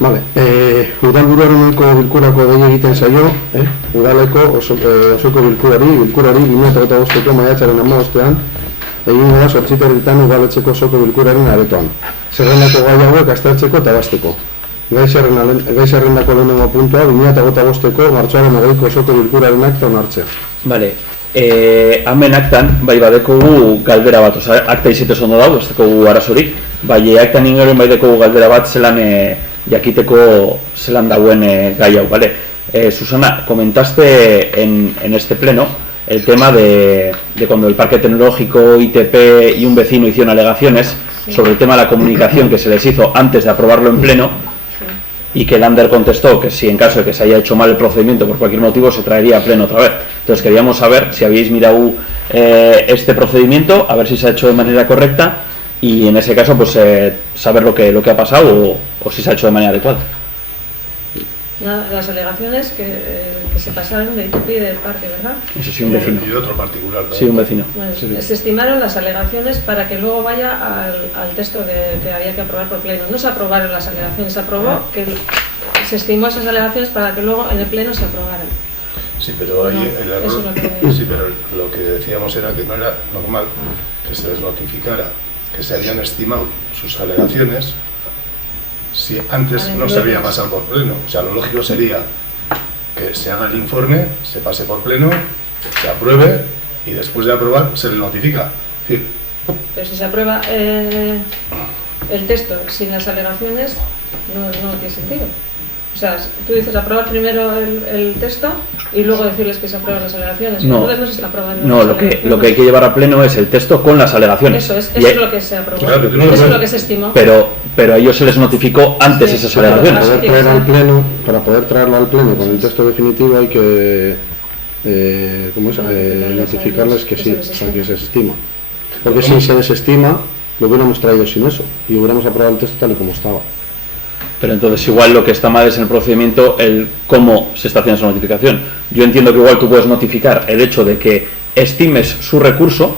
Vale, udalburuareneko bilkurako dei egiten zaio, udaleko osoko bilkurari 2025ko maiatzaren 15ean egingo da 8:30 udaletxeko osoko bilkuraren aretoan. Zerrendako gai hauek aztertzeko eta ebazteko. Gai zerrendako lehenengo puntua 2025ko martxoaren 20ko osoko bilkuraren akta onartzea. Vale, hemen aktan, bai badekogu galdera bat, akta izitez ondo dago, ez dekogu arazorik, bai aktan ingeren bai dekogu galdera bat zelan jakiteko zelan dauen gai hau, ¿vale? Susana, comentaste en este pleno el tema de cuando el Parque Tecnológico, ITP y un vecino hicieron alegaciones sobre el tema de la comunicación que se les hizo antes de aprobarlo en pleno y que Lander contestó que si en caso de que se haya hecho mal el procedimiento por cualquier motivo se traería a pleno otra vez. Entonces queríamos saber si habéis mirado este procedimiento, a ver si se ha hecho de manera correcta y en ese caso pues saber lo que ha pasado o si se ha hecho de manera adecuada. Las alegaciones que se pasaron de ITP y del parque, ¿verdad? Eso sí, un vecino. Y otro particular, ¿verdad? Sí, un vecino. Bueno, Sí. Se estimaron las alegaciones para que luego vaya al texto que había que aprobar por pleno. No se aprobaron las alegaciones, se aprobó que se estimó esas alegaciones para que luego en el pleno se aprobaran. Sí, pero ahí No, el error, eso es lo que- sí, pero lo que decíamos era que no era normal que se les notificara que se habían estimado sus alegaciones si antes no se había pasado por pleno. O sea, lo lógico sería que se haga el informe, se pase por pleno, se apruebe y después de aprobar se le notifica. Es decir, Pero si se aprueba el texto sin las alegaciones, no tiene sentido. O sea, tú dices aprobar primero el texto y luego decirles que se aprueban las alegaciones. No. Entonces no se está aprobando. No, las lo que alegaciones. hay que llevar a pleno es el texto con las alegaciones. Eso es, Y eso hay- es lo que se aprobó. Claro, pero no, Eso es bueno. lo que se estimó. pero a ellos se les notificó antes Sí. esas Para alegaciones. Para poder traer al pleno, para poder traerlo al pleno con el texto definitivo hay que notificarles que sí, o sea, que se desestima. Porque si se desestima, lo hubiéramos traído sin eso y hubiéramos aprobado el texto tal y como estaba. Pero entonces igual lo que está mal es en el procedimiento el cómo se está haciendo esa notificación. Yo entiendo que igual tú puedes notificar el hecho de que estimes su recurso,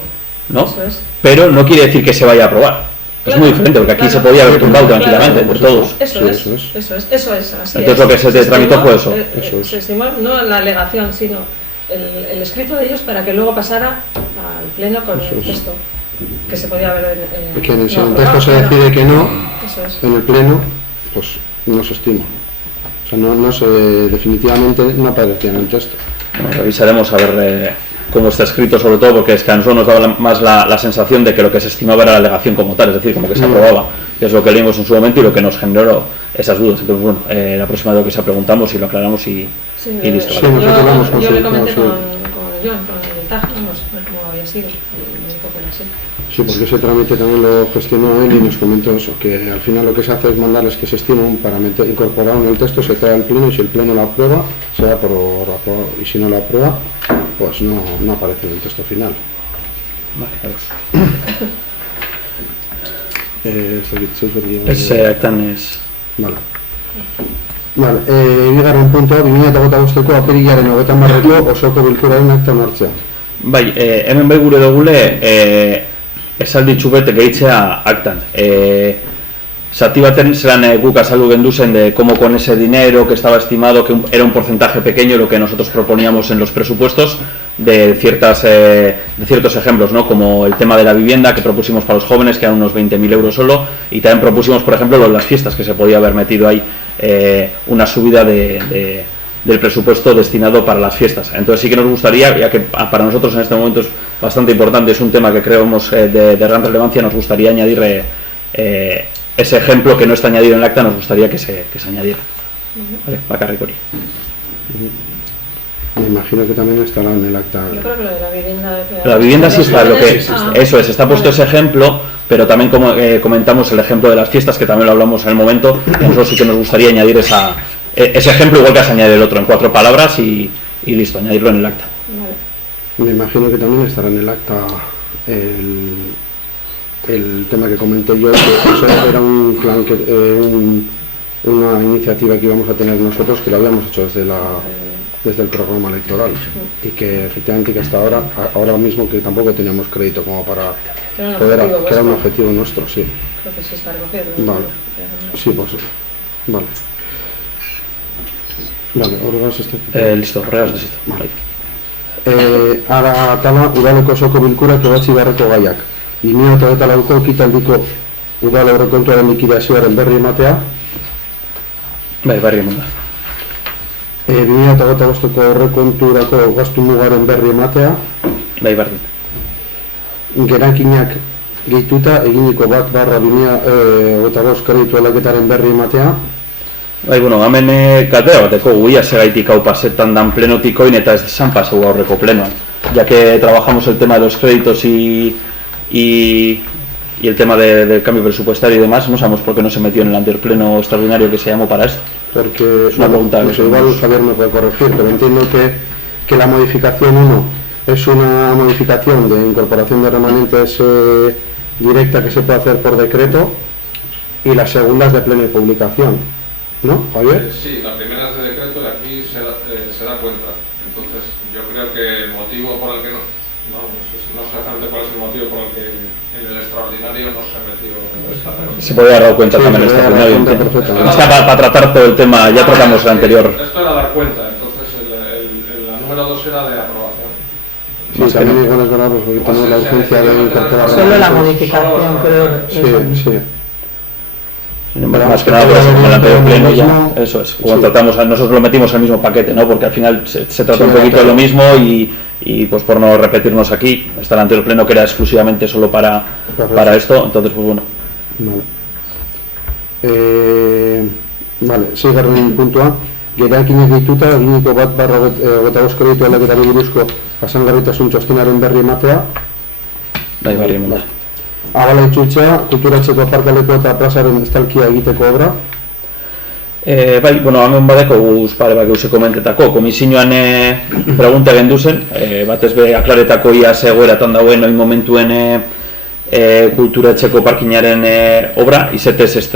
¿no? Eso es. Pero no quiere decir que se vaya a aprobar. Es Claro, muy diferente, porque aquí claro. se podía haber tumbado Claro, tranquilamente claro. entre todos. Eso Sí, es, eso es. eso es, así Entonces es. lo que se tramitó estimó, fue eso. Eso es. Se estimó no la alegación, sino el escrito de ellos para que luego pasara al pleno con Eso el es. texto que se podía haber Que si no el aprobado, texto se pero- decide que no, Eso es. en el pleno, pues no se estima. O sea, definitivamente no aparecía en el texto. Bueno, revisaremos a ver cómo está escrito, sobre todo porque es que a nosotros nos daba más la sensación de que lo que se estimaba era la alegación como tal, es decir, como que se aprobaba, que es lo que leímos en su momento y lo que nos generó esas dudas. Entonces, bueno, la próxima vez lo que sea preguntamos y lo aclaramos y listo. Sí, ¿vale? nosotros lo hemos yo le consultado, comenté sí. con John, con el TAG, vamos, a ver cómo había sido. Y me dijo que era así. Sí, porque ese trámite también lo gestionó él y nos comentó eso, que al final lo que se hace es mandarles que se estimen para incorporar en el texto, se trae al pleno y si el pleno lo aprueba, se da por aprobado y si no lo aprueba, pues no aparece en el texto final. Vale, aktan ez. Vale. Vale, bigarren puntua, 2025ko apirilaren 30ko osoko bilkuraren akta onartzea. Bai, hemen bai gure dugule esaldi txubet gehitzea aktan. Zati baten zelan guk azaldu gendu zen de cómo con ese dinero que estaba estimado, que era un porcentaje pequeño lo que nosotros proponíamos en los presupuestos, de ciertos ejemplos, ¿no? Como el tema de la vivienda que propusimos para los jóvenes, que eran unos 20.000 euros solo, y también propusimos, por ejemplo, las fiestas, que se podía haber metido ahí una subida del presupuesto destinado para las fiestas. Entonces sí que nos gustaría, ya que para nosotros en este momento es bastante importante, es un tema que creemos de gran relevancia, nos gustaría añadir ese ejemplo que no está añadido en el acta, nos gustaría que se añadiera. Vale, bakarrik hori. Me imagino que también estará en el acta. Yo creo que lo de la vivienda... La vivienda sí está, lo que, Ah, eso es, está puesto vale. ese ejemplo, pero también como comentamos el ejemplo de las fiestas, que también lo hablamos en el momento, y a nosotros sí que nos gustaría añadir ese ejemplo igual que has añadido el otro, en 4 palabras y listo, añadirlo en el acta. Vale. Me imagino que también estará en el acta el tema que comenté yo, que eso era un plan, una iniciativa que íbamos a tener nosotros, que lo habíamos hecho desde el programa electoral y que efectivamente que hasta ahora mismo que tampoco teníamos crédito como para Era un poder, objetivo que era un vuestro. objetivo nuestro, sí. Creo que sí está recogido. Vale. Sí, pues Vale. Vale, horregaz ez da. Listo, horregaz desito. Bai. Ara atala, udaleko osoko bilkurak ebatzi beharreko gaiak. 2024ko ekitaldiko udal aurrekontuaren likidazioaren berri ematea. Bai, barri eman da. 2025ko aurrekonturako gastu mugaren berri ematea. Bai, barri. Gerankinak gehituta eginiko 1/2025 kreditu aldaketaren berri ematea. Bai, bueno, hemen galdera bateko guia segaitik hau pasetan dan plenotikoin eta ez desan pasau aurreko plenoan. Ya que trabajamos el tema de los créditos y el tema del cambio presupuestario y demás, no sabemos por qué no se metió en el anterior pleno extraordinario que se llamó para esto. Porque, es una pregunta no sé, igual Javier me puede corregir, pero entiendo que la modificación 1 es una modificación de incorporación de remanentes directa que se puede hacer por decreto y la segunda es de pleno y publicación, ¿no, Javier? Sí, la primera es de decreto y aquí se da cuenta. Entonces, yo creo que el motivo por el que no sé exactamente cuál es el motivo por el que en el extraordinario no se metió esta. Se podría haber dado cuenta también el extraordinario. Está para tratar todo el tema, ya tratamos el anterior. Esto era dar cuenta, entonces la número 2 era de aprobación. Sí, también igual es verdad, porque tenemos la urgencia de incorporar. Solo la modificación, creo. Sí. Más que nada, pues, como el anterior pleno ya, eso es. Como tratamos, nosotros lo metimos en el mismo paquete, ¿no? Porque al final se trata un poquito de lo mismo y pues por no repetirnos aquí, está el anterior pleno que era exclusivamente solo para esto, entonces pues bueno. Vale, seigarren puntua, gerankinak dituta, eginiko 1/25 kreditu aldaketari buruzko jasangarritasun txostenaren berri ematea. Bai, barri eman da. Abala itzultzea, kulturatzeko aparkaleko eta plazaren estalkia egiteko obra. Bai, bueno, hemen badeko guz pare bat gauze komentetako, komisioan pregunta gendu zen, batez be aklaretako ia zegoeratan dauen oin momentuen kulturatzeko parkinaren obra, izetez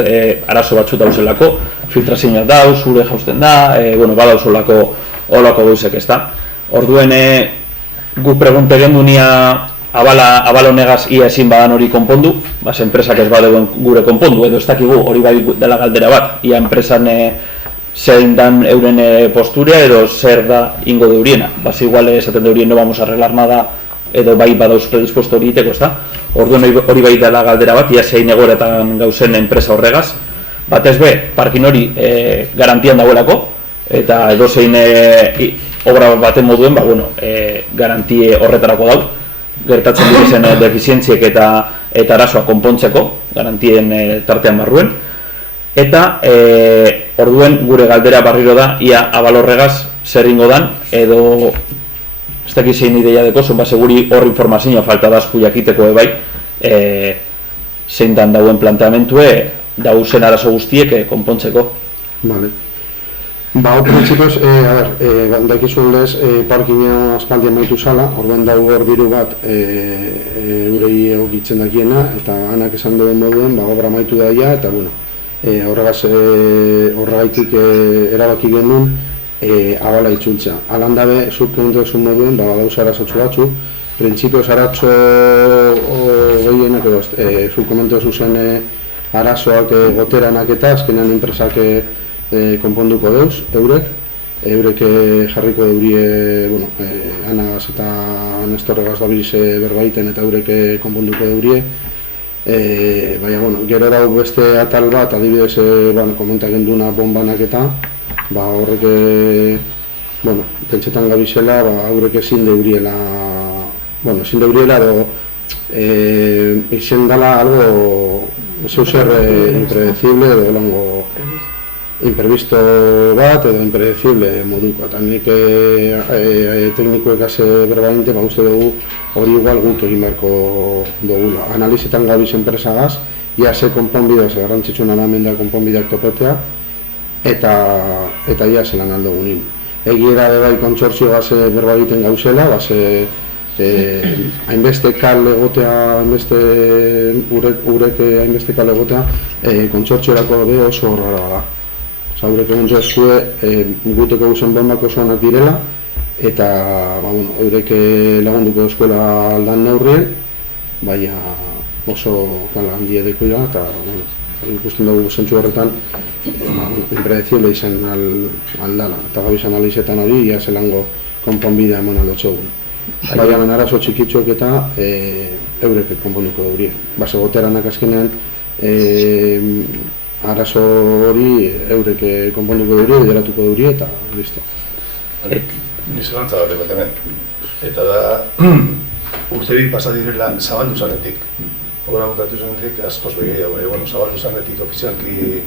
arazo batzu dauzelako, filtrazioak dauz, ure jausten da, bueno, badauzolako olako gauzek ez da. Orduen gu pregunte gendu nia abala honegaz ia ezin badan hori konpondu, bas enpresak ez badeuen gure konpondu, edo ez dakigu hori bai dela galdera bat, ia enpresan zein dan euren postura edo zer da ingo deuriena, bas igual esaten deurien no vamos a arreglar nada edo bai badauz predispuesto hori iteko, ez da? Orduan hori bai dela galdera bat, ia zein egoeretan gauzen enpresa horregaz, batez be, parkin hori garantian dagoelako, eta edo zein obra baten moduen, ba, bueno, garantie horretarako dau, gertatzen diren defizientziek eta arazoa konpontzeko, garantien tartean barruen. Eta orduen gure galdera barriro da, ia abalorregaz zer ingo dan, edo ez dakit zein ideia deko, zon seguri hor informazioa falta da asku jakiteko ebai, zein dan dauen planteamentue, dauzen arazo guztiek konpontzeko. Vale. Ba, prinsipioz, dakizun lez, parkina aspaldian maitu zala, orduan dago hor diru bat eurei egokitzen dakiena, eta anak esan duen moduen, ba, obra maitu daia, eta bueno, horregaitik erabaki genuen abala itzultzea. Alan dabe, zuk komentuazun moduen, ba, dauz arazotzu batzu, prinsipioz aratzo gehienak edo, zuk komentuazun zen arazoak goteranak eta azkenean enpresak konponduko deuz, eurek jarriko deurie, bueno, anagaz eta nestorregaz dabiz berbaiten eta eurek konponduko deurie. Baina, bueno, gero dau beste atal bat, adibidez, komenta genduna bombanak eta, ba, horrek, bueno, pentsetan gabizela, ba, eurek ezin deuriela, bueno, ezin deuriela, edo, izen dala algo, zeuser impredecible, edo lango, imprevisto bat edo impredecible moduko, eta nik teknikoek ase berbainte, ba, uste dugu hori igual guk egin beharko dugula. Analizetan gabiz enpresagaz, ia ze konponbidea, ze garrantzitsuna da hemen da konponbideak topetea, eta ia zelan aldogunin. Egiera bai kontsortzio gaz berba egiten gauzela, hainbeste kal egotea, urek hainbeste kal egotea, kontsortziorako be oso horrela da. Eurek egun eskue guteko guzen bombak oso onak direla, eta eurek lagunduko eskuela aldan neurrien, baina oso handi edeko dira, eta ikusten dugu zentzu horretan, impredecible izan aldala, eta gabi izan alizetan hori, ia zelango konponbidea emon aldotxegun. Baina hemen arazo txikitxoak eta eurek konponduko daurie. Base goteranak azkenean, arazo hori eurek konponduko daurie, bideratuko daurie, eta listo. Ni zelantza bat egot hemen. Eta da, urte bi pasa direla zabaldu zanetik. Hora bukatu zanetik, askoz begehiago, zabaldu zanetik ofizialki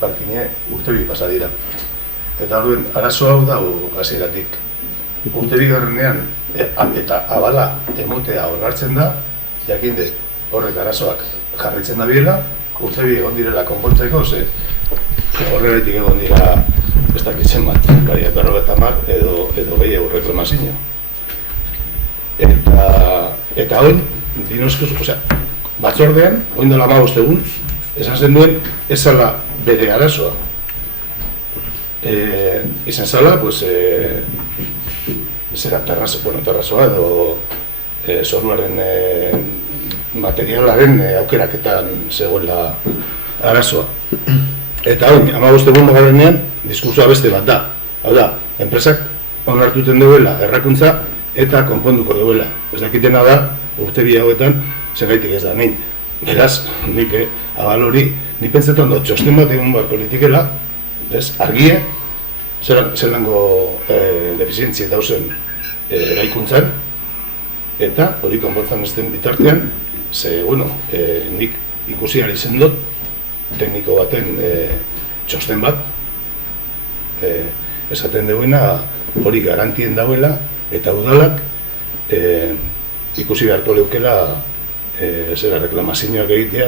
parkine urte bi pasa dira. Eta orduen, arazo hau dago hasieratik. Urte bi garrenean, eta abala emotea onartzen da, jakinde horrek arazoak jarritzen da biela, urte bi egon direla konpontzeko, ze horregatik egon dira ez dakitzen bat, bai, 50 edo gehiago reklamazio. Eta hori, dinoskos, batzordean, oin dela 15 egun, esan zen duen, ez zala bere arazoa. Izan zala, pues, zera terrazoa edo zoruaren materialaren aukeraketan zegoela arazoa. Eta hori, 15 egun magarenean, diskursoa beste bat da. Hau da, enpresak onartuten duela errakuntza eta konponduko duela. Ez dakitena da, urte bi hauetan, segaitik ez da nahi. Beraz, nik abal hori, nik pentsetan dut txosten bat egun bat politikela, argie, zelango defizientzia dauzen eraikuntzan, eta hori konpontzan ez den bitartean, ze, nik ikusi ari zen dut, tekniko baten txosten bat, esaten duena hori garantien dauela, eta udalak ikusi beharko leukela zera reklamazioak egitea,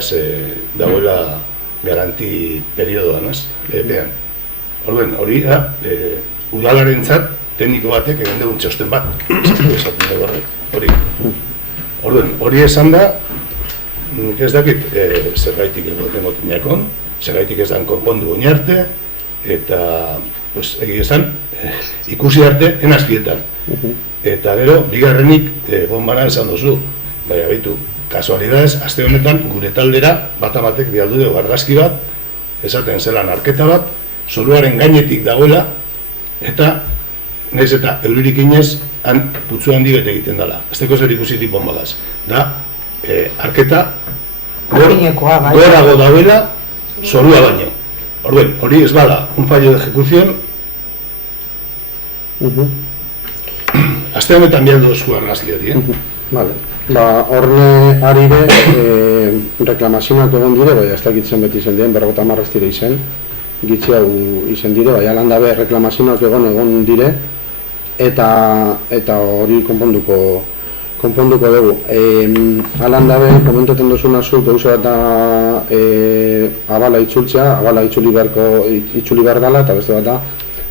dauela garanti periodoan, epean. Hori da, udalarentzat tekniko batek egin dugun txosten bat, esaten dugu hori esan da, nik ez dakit zergaitik emotin jakon, zergaitik ez dan konpondu oin arte, eta egia esan, ikusi arte enazkietan. Eta gero, bigarrenik bombana esan duzu, baina baitu, kasualidades, aste honetan gure taldera bat-batek bialdu dugu argazki bat, esaten zelan arketa bat, zoruaren gainetik dagoela, eta nahiz eta euririk inez, han putzu handi bete egiten dela. Azteko zer ikusitik bombagaz. Da, arketa gorago dauela, zorua baino. Hori ez bada, un fallo de ejecución, aste honetan bialdu duzku argazki hori, Vale. Horne ari be, reklamazioak egon dire, bai, ez dakitzen beti izen dien, 50 ez dire izen, gitzi hau izen dire, bai, alan dabe reklamazioak egon dire, eta hori konponduko dugu. Alan dabe, komentaten duzuna zu, gauza bat da abala itzultzea, abala itzuli behar dela, eta beste bat da,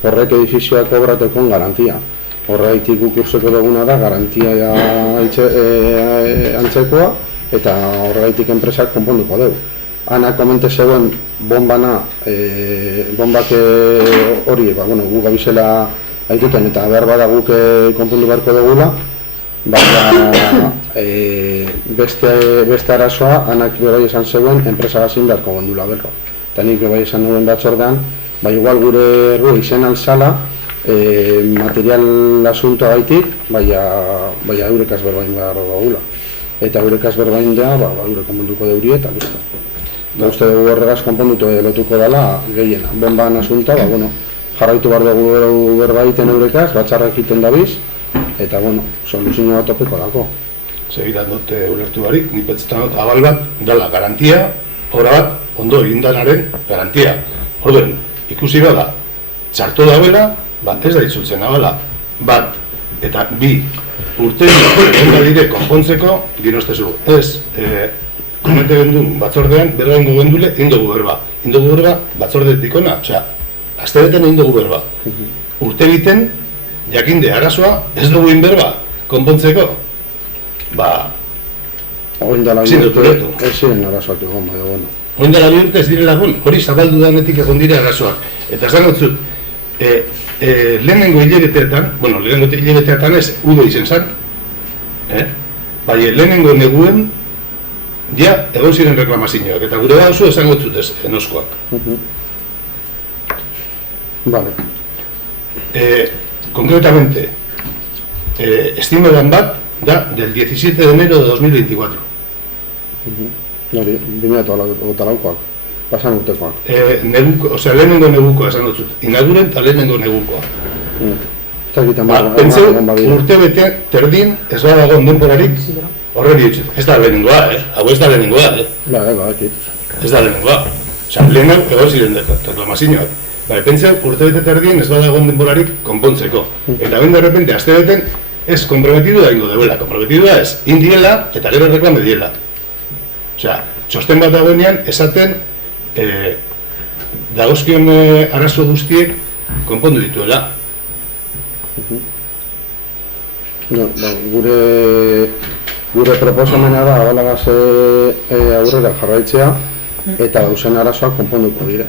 horrek edifizioak obrateko garantia. Horreitik guk urseko duguna da, garantia antzekoa, eta horreitik enpresak konponduko dugu. Ana komente zegoen bombana, bombak hori, gu gabizela haituten eta behar bada guk konpondu beharko dugula, baina beste arazoa, anak bebai esan zegoen, enpresa gazin beharko gondula berro. Eta nik bebai esan nuen batzordean, igual gure erru izen alzala, material asuntoa gaitik, baina eurekaz berbain behar gula. Eta eurekaz berbain da, eurek konponduko deurie eta listo. Uste dugu horregaz konpondutu lotuko dela gehiena. Bomban asuntoa, jarraitu behar dugu berbaiten eurekaz, batxarrak egiten dabiz, eta soluzioa topeko dako. Segidan dut ulertu barik, nik betzetan dut abal bat, dala garantia, obra bat, ondo egindanaren garantia. Orduen, ikusi bada, txarto dauela, ez da itzultzen abala, bat, eta bi, urte dire konpontzeko, dinoztezu, ez, komente gendun batzordean, berba ingo gendule, indogu berba, batzordetik ona, osea, azte beten indogu berba. Urte egiten, jakinde arazoa, ez dugu berba, konpontzeko, ezin dut ulertu. Ez ziren arazoak egon, Oin dela bi urte ez direla egon, hori zabaldu danetik egon dire arazoak. Eta esan gotzut, lehenengo hilegeteetan, lehenengo hilegeteetan ez, udo izen zan, bai, lehenengo neguen, ja egon ziren reklamazioak, eta gure da oso esango zutez enoskoak. Vale. Concretamente, estimadan bat da del 17 de enero de 2024. Hori, 2008koak, pasan urtekoak. Lehenengo negukoa esan dut, inauguren eta lehenengo negukoa. Pentseu, urte bete terdin ez badagoen denborarik horre ditut. Ez da lehenengoa, hau ez da lehenengoa, ez da lehenengoa. Lehenago egon ziren reklamazioak. Pentseu, urte bete terdin ez badagoen denborarik konpontzeko. Eta ben de repente, aste beten, ez komprometidu da ingo deuela. Komprometidu da ez, indiela eta gero reklame diela. Osea, txosten bat dagoenean esaten dagozkion arazo guztiek konpondu dituela. Gure proposamena da abalagaz aurrera jarraitzea eta dauzen arazoak konponduko dire.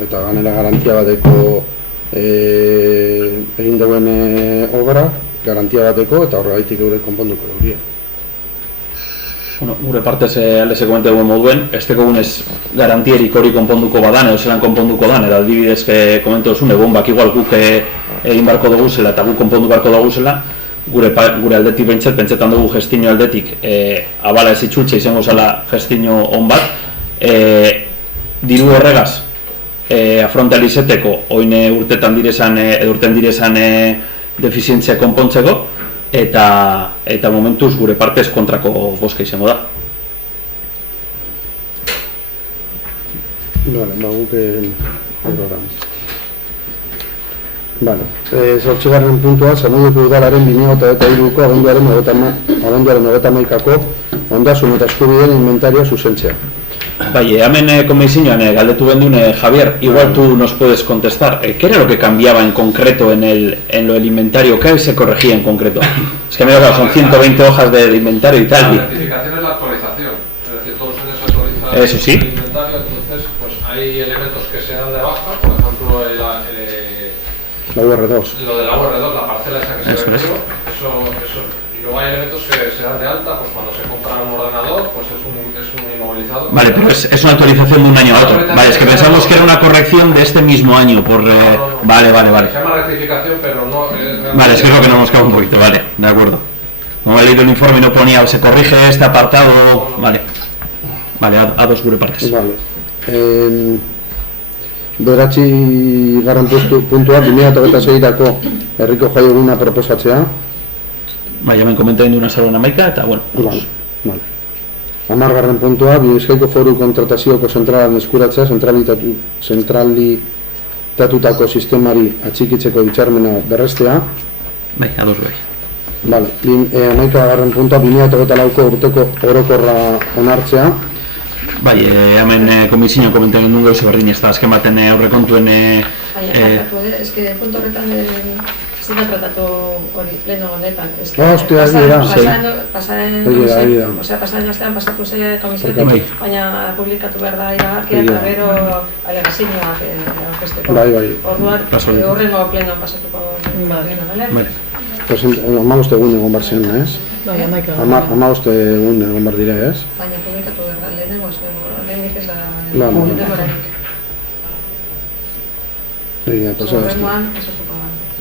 Eta ganera garantia bateko egin duen obra, garantia bateko eta horregaitik gure konponduko dire. Bueno, gure partez alese komente duen moduen, ez teko gunez garantierik hori konponduko badan, edo zelan konponduko dan, eta adibidez komente duzun, egon bak igual guk egin barko dugu zela eta guk konpondu barko dugu zela, gure aldetik pentsetan dugu gestino aldetik abala ez itxultza izango zela gestino on bat, diru horregaz afrontalizeteko oin urtetan direzan, edo urten direzan defizientzia konpontzeko, eta momentuz gure partez kontrako boska izango da. Zortzigarren puntua, Zamudioko udalaren 2003ko abenduaren 31ko ondasun eta eskubideen inventarioa zuzentzea. Bai, hemen komisioan galdetu bendun, Javier, igual tú nos puedes contestar. ¿Qué era lo que cambiaba en concreto en lo del inventario? ¿Qué se corregía en concreto? Es que me he son 120 hojas de inventario y tal. La rectificación es la actualización, es decir, todos los años se actualiza Eso sí. el inventario, entonces pues hay elementos que se dan de baja, por ejemplo la UR2. Lo de la UR2, la parcela esa que se vendió, eso. Y luego hay elementos que se dan de alta, pues cuando se compra un ordenador, pues es un inmovilizado. Vale, pero es una actualización de un año a otro. Vale, es que pensamos que era una corrección de este mismo año por... Vale. Se llama rectificación, pero no... Vale, es que creo que nos hemos quedado un poquito, vale, de acuerdo. Como he leído el informe y no ponía, se corrige este apartado... Vale, a dos gure partes. Vale. Beratzi garran puntua, 2026-ako herriko jai eguna proposatzea. Bai, hemen komentaren duna salona maika, eta, bueno, vale. 10. puntua, Bizkaiko Foru Kontratazioko zentralan eskuratzea, zentralitatutako sistemari atxikitzeko hitzarmena berrestea. Bai, ados bai. Vale, 11. puntua, 2024ko urteko orokorra onartzea. Bai, hemen komisioan komentaren duen gauze berdin, ez da azken baten aurrekontuen... Es que punto horretan ezin da tratatu hori pleno honetan. Hostia, dira. Pasaren astean pasatu ze komisioetik, baina publikatu behar da iragarkia eta gero alegazioak aurkezteko. Orduan, horrengo pleno pasatuko pleno, bale? Pues 15 egun egon behar zen, ez? 15 egun egon behar dire, ez? Baina publikatu behar da, lehenengo ez ez da...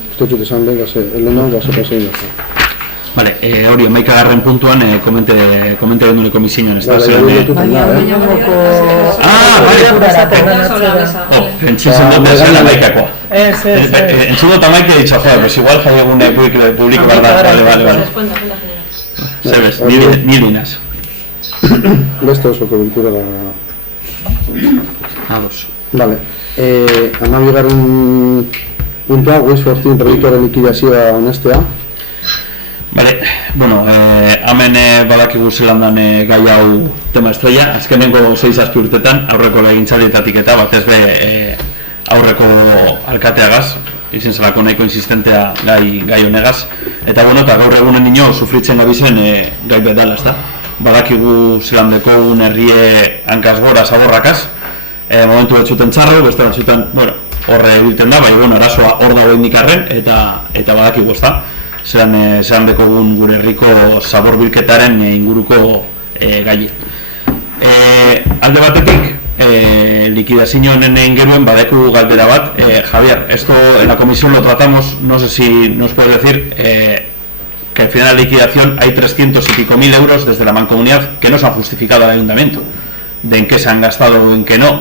Uste dut esan behar, lehenengo gazo pasein dut. Vale, hori, 11. puntuan komente genuen komisioan, ez da? Entzisen dut esan da maikakoa. Entzun dut amaik editza, pues igual jai egun publiko behar da, vale. Zebes, mil dinas. Beste osoko bilkura da... Ados. Vale, 12. puntua, Waste for Team proiektuaren likidazioa honestea. Vale, bueno, hemen badakigu zelandan gai hau tema estrella. Azkenengo 6-7 urtetan, aurreko legintzaldietatik eta batez be aurreko alkateagaz, izin zelako nahiko insistentea gai honegaz. Eta bueno, eta gaur egunen nino sufritzen gabizen gai bedala, ezta? Badakigu zelandeko un herrie hankaz gora zaborrakaz, momentu batzutan txarro, beste batzutan, bueno, horre egiten da, bai, bueno, arazoa hor dago indikarren, eta badakigu, ezta? Zeran dekogun gure herriko zaborbilketaren inguruko gai. Alde batetik, liquidazio honen inguruan badeku galdera bat. Javier, esto en la comisión lo tratamos, no sé si nos puedes decir que al final de la liquidación hay 300 y pico mil euros desde la mancomunidad que no se han justificado al ayuntamiento, de en qué se han gastado o en qué no.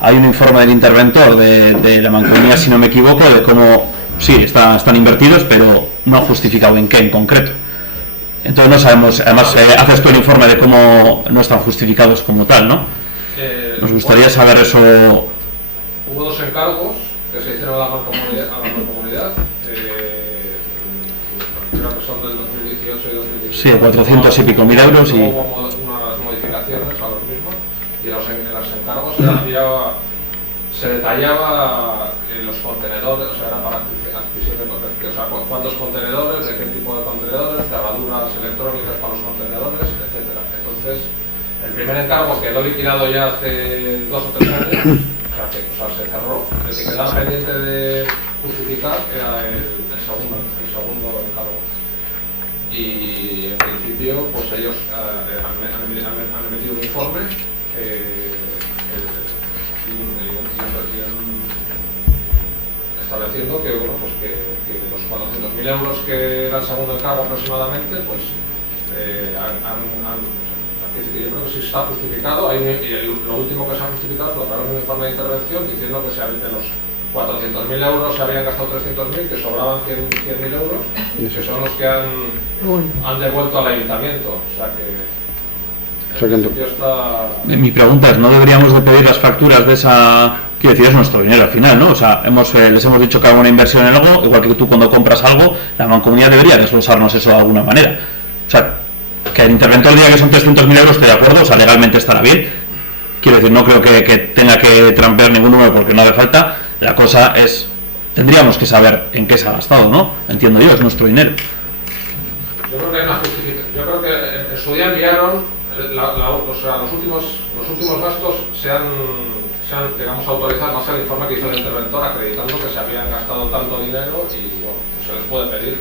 Hay un informe del interventor de la mancomunidad, si no me equivoco, de cómo, sí, están invertidos, pero no ha justificado en qué en concreto. Entonces no sabemos, además haces tú el informe de cómo no están justificados como tal, ¿no? Nos gustaría saber eso. Hubo dos encargos que se hicieron a la mancomunidad, creo que son del 2018 y 2017. Sí, 400 y pico mil euros y... Hubo unas modificaciones a los mismos y en los encargos se detallaba los contenedores, o sea, era para adquisición de potencia, o sea, cuántos contenedores, de qué tipo de contenedores, cerraduras electrónicas para los contenedores, etcétera. Entonces, el primer encargo quedó liquidado ya hace 2 o 3 años, o sea, se cerró. El que quedaba pendiente de justificar era el segundo encargo. Y en principio, pues ellos han emitido un informe estableciendo que, bueno, pues que los 400.000 euros que era el segundo encargo aproximadamente, pues yo creo que sí está justificado. Y lo último que se ha justificado es un informe de intervención diciendo que de los 400.000 euros se habían gastado 300.000, que sobraban 100.000 euros, que son los que han devuelto al ayuntamiento. O sea que está... Mi pregunta es, ¿no deberíamos de pedir las facturas de esa...? Quiero decir, es nuestro dinero al final, ¿no? O sea, les hemos dicho que haga una inversión en algo, igual que tú cuando compras algo, la mancomunidad debería desglosarnos eso de alguna manera. O sea, que el interventor diga que son 300.000 euros, estoy de acuerdo, o sea, legalmente estará bien. Quiero decir, no creo que tenga que trampear ningún número porque no hace falta. La cosa es, tendríamos que saber en qué se ha gastado, ¿no? Entiendo yo, es nuestro dinero. Yo creo que hay una justificación. Yo creo que en su día enviaron, o sea, los últimos gastos se han digamos, autorizado más el informe que hizo el interventor acreditando que se habían gastado tanto dinero y, bueno, pues se les puede pedir.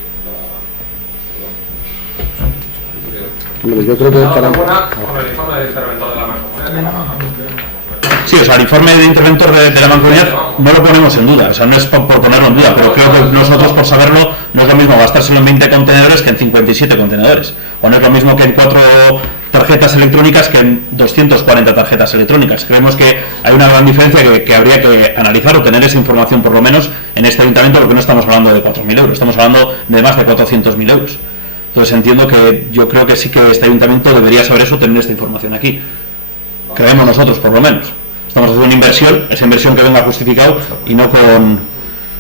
Hombre, yo creo que estará buena con el informe del interventor de la mancomunidad. Sí, o sea, el informe de interventor de la mancomunidad no lo ponemos en duda, o sea, no es por ponerlo en duda, pero creo que nosotros, por saberlo, no es lo mismo gastárselo en 20 contenedores que en 57 contenedores, o no es lo mismo que en 4 tarjetas electrónicas que en 240 tarjetas electrónicas. Creemos que hay una gran diferencia que habría que analizar o tener esa información por lo menos en este ayuntamiento, porque no estamos hablando de 4.000 euros, estamos hablando de más de 400.000 euros. Entonces entiendo que yo creo que sí que este ayuntamiento debería saber eso, tener esta información aquí. Creemos nosotros, por lo menos. Estamos haciendo una inversión, esa inversión que venga justificado y no con...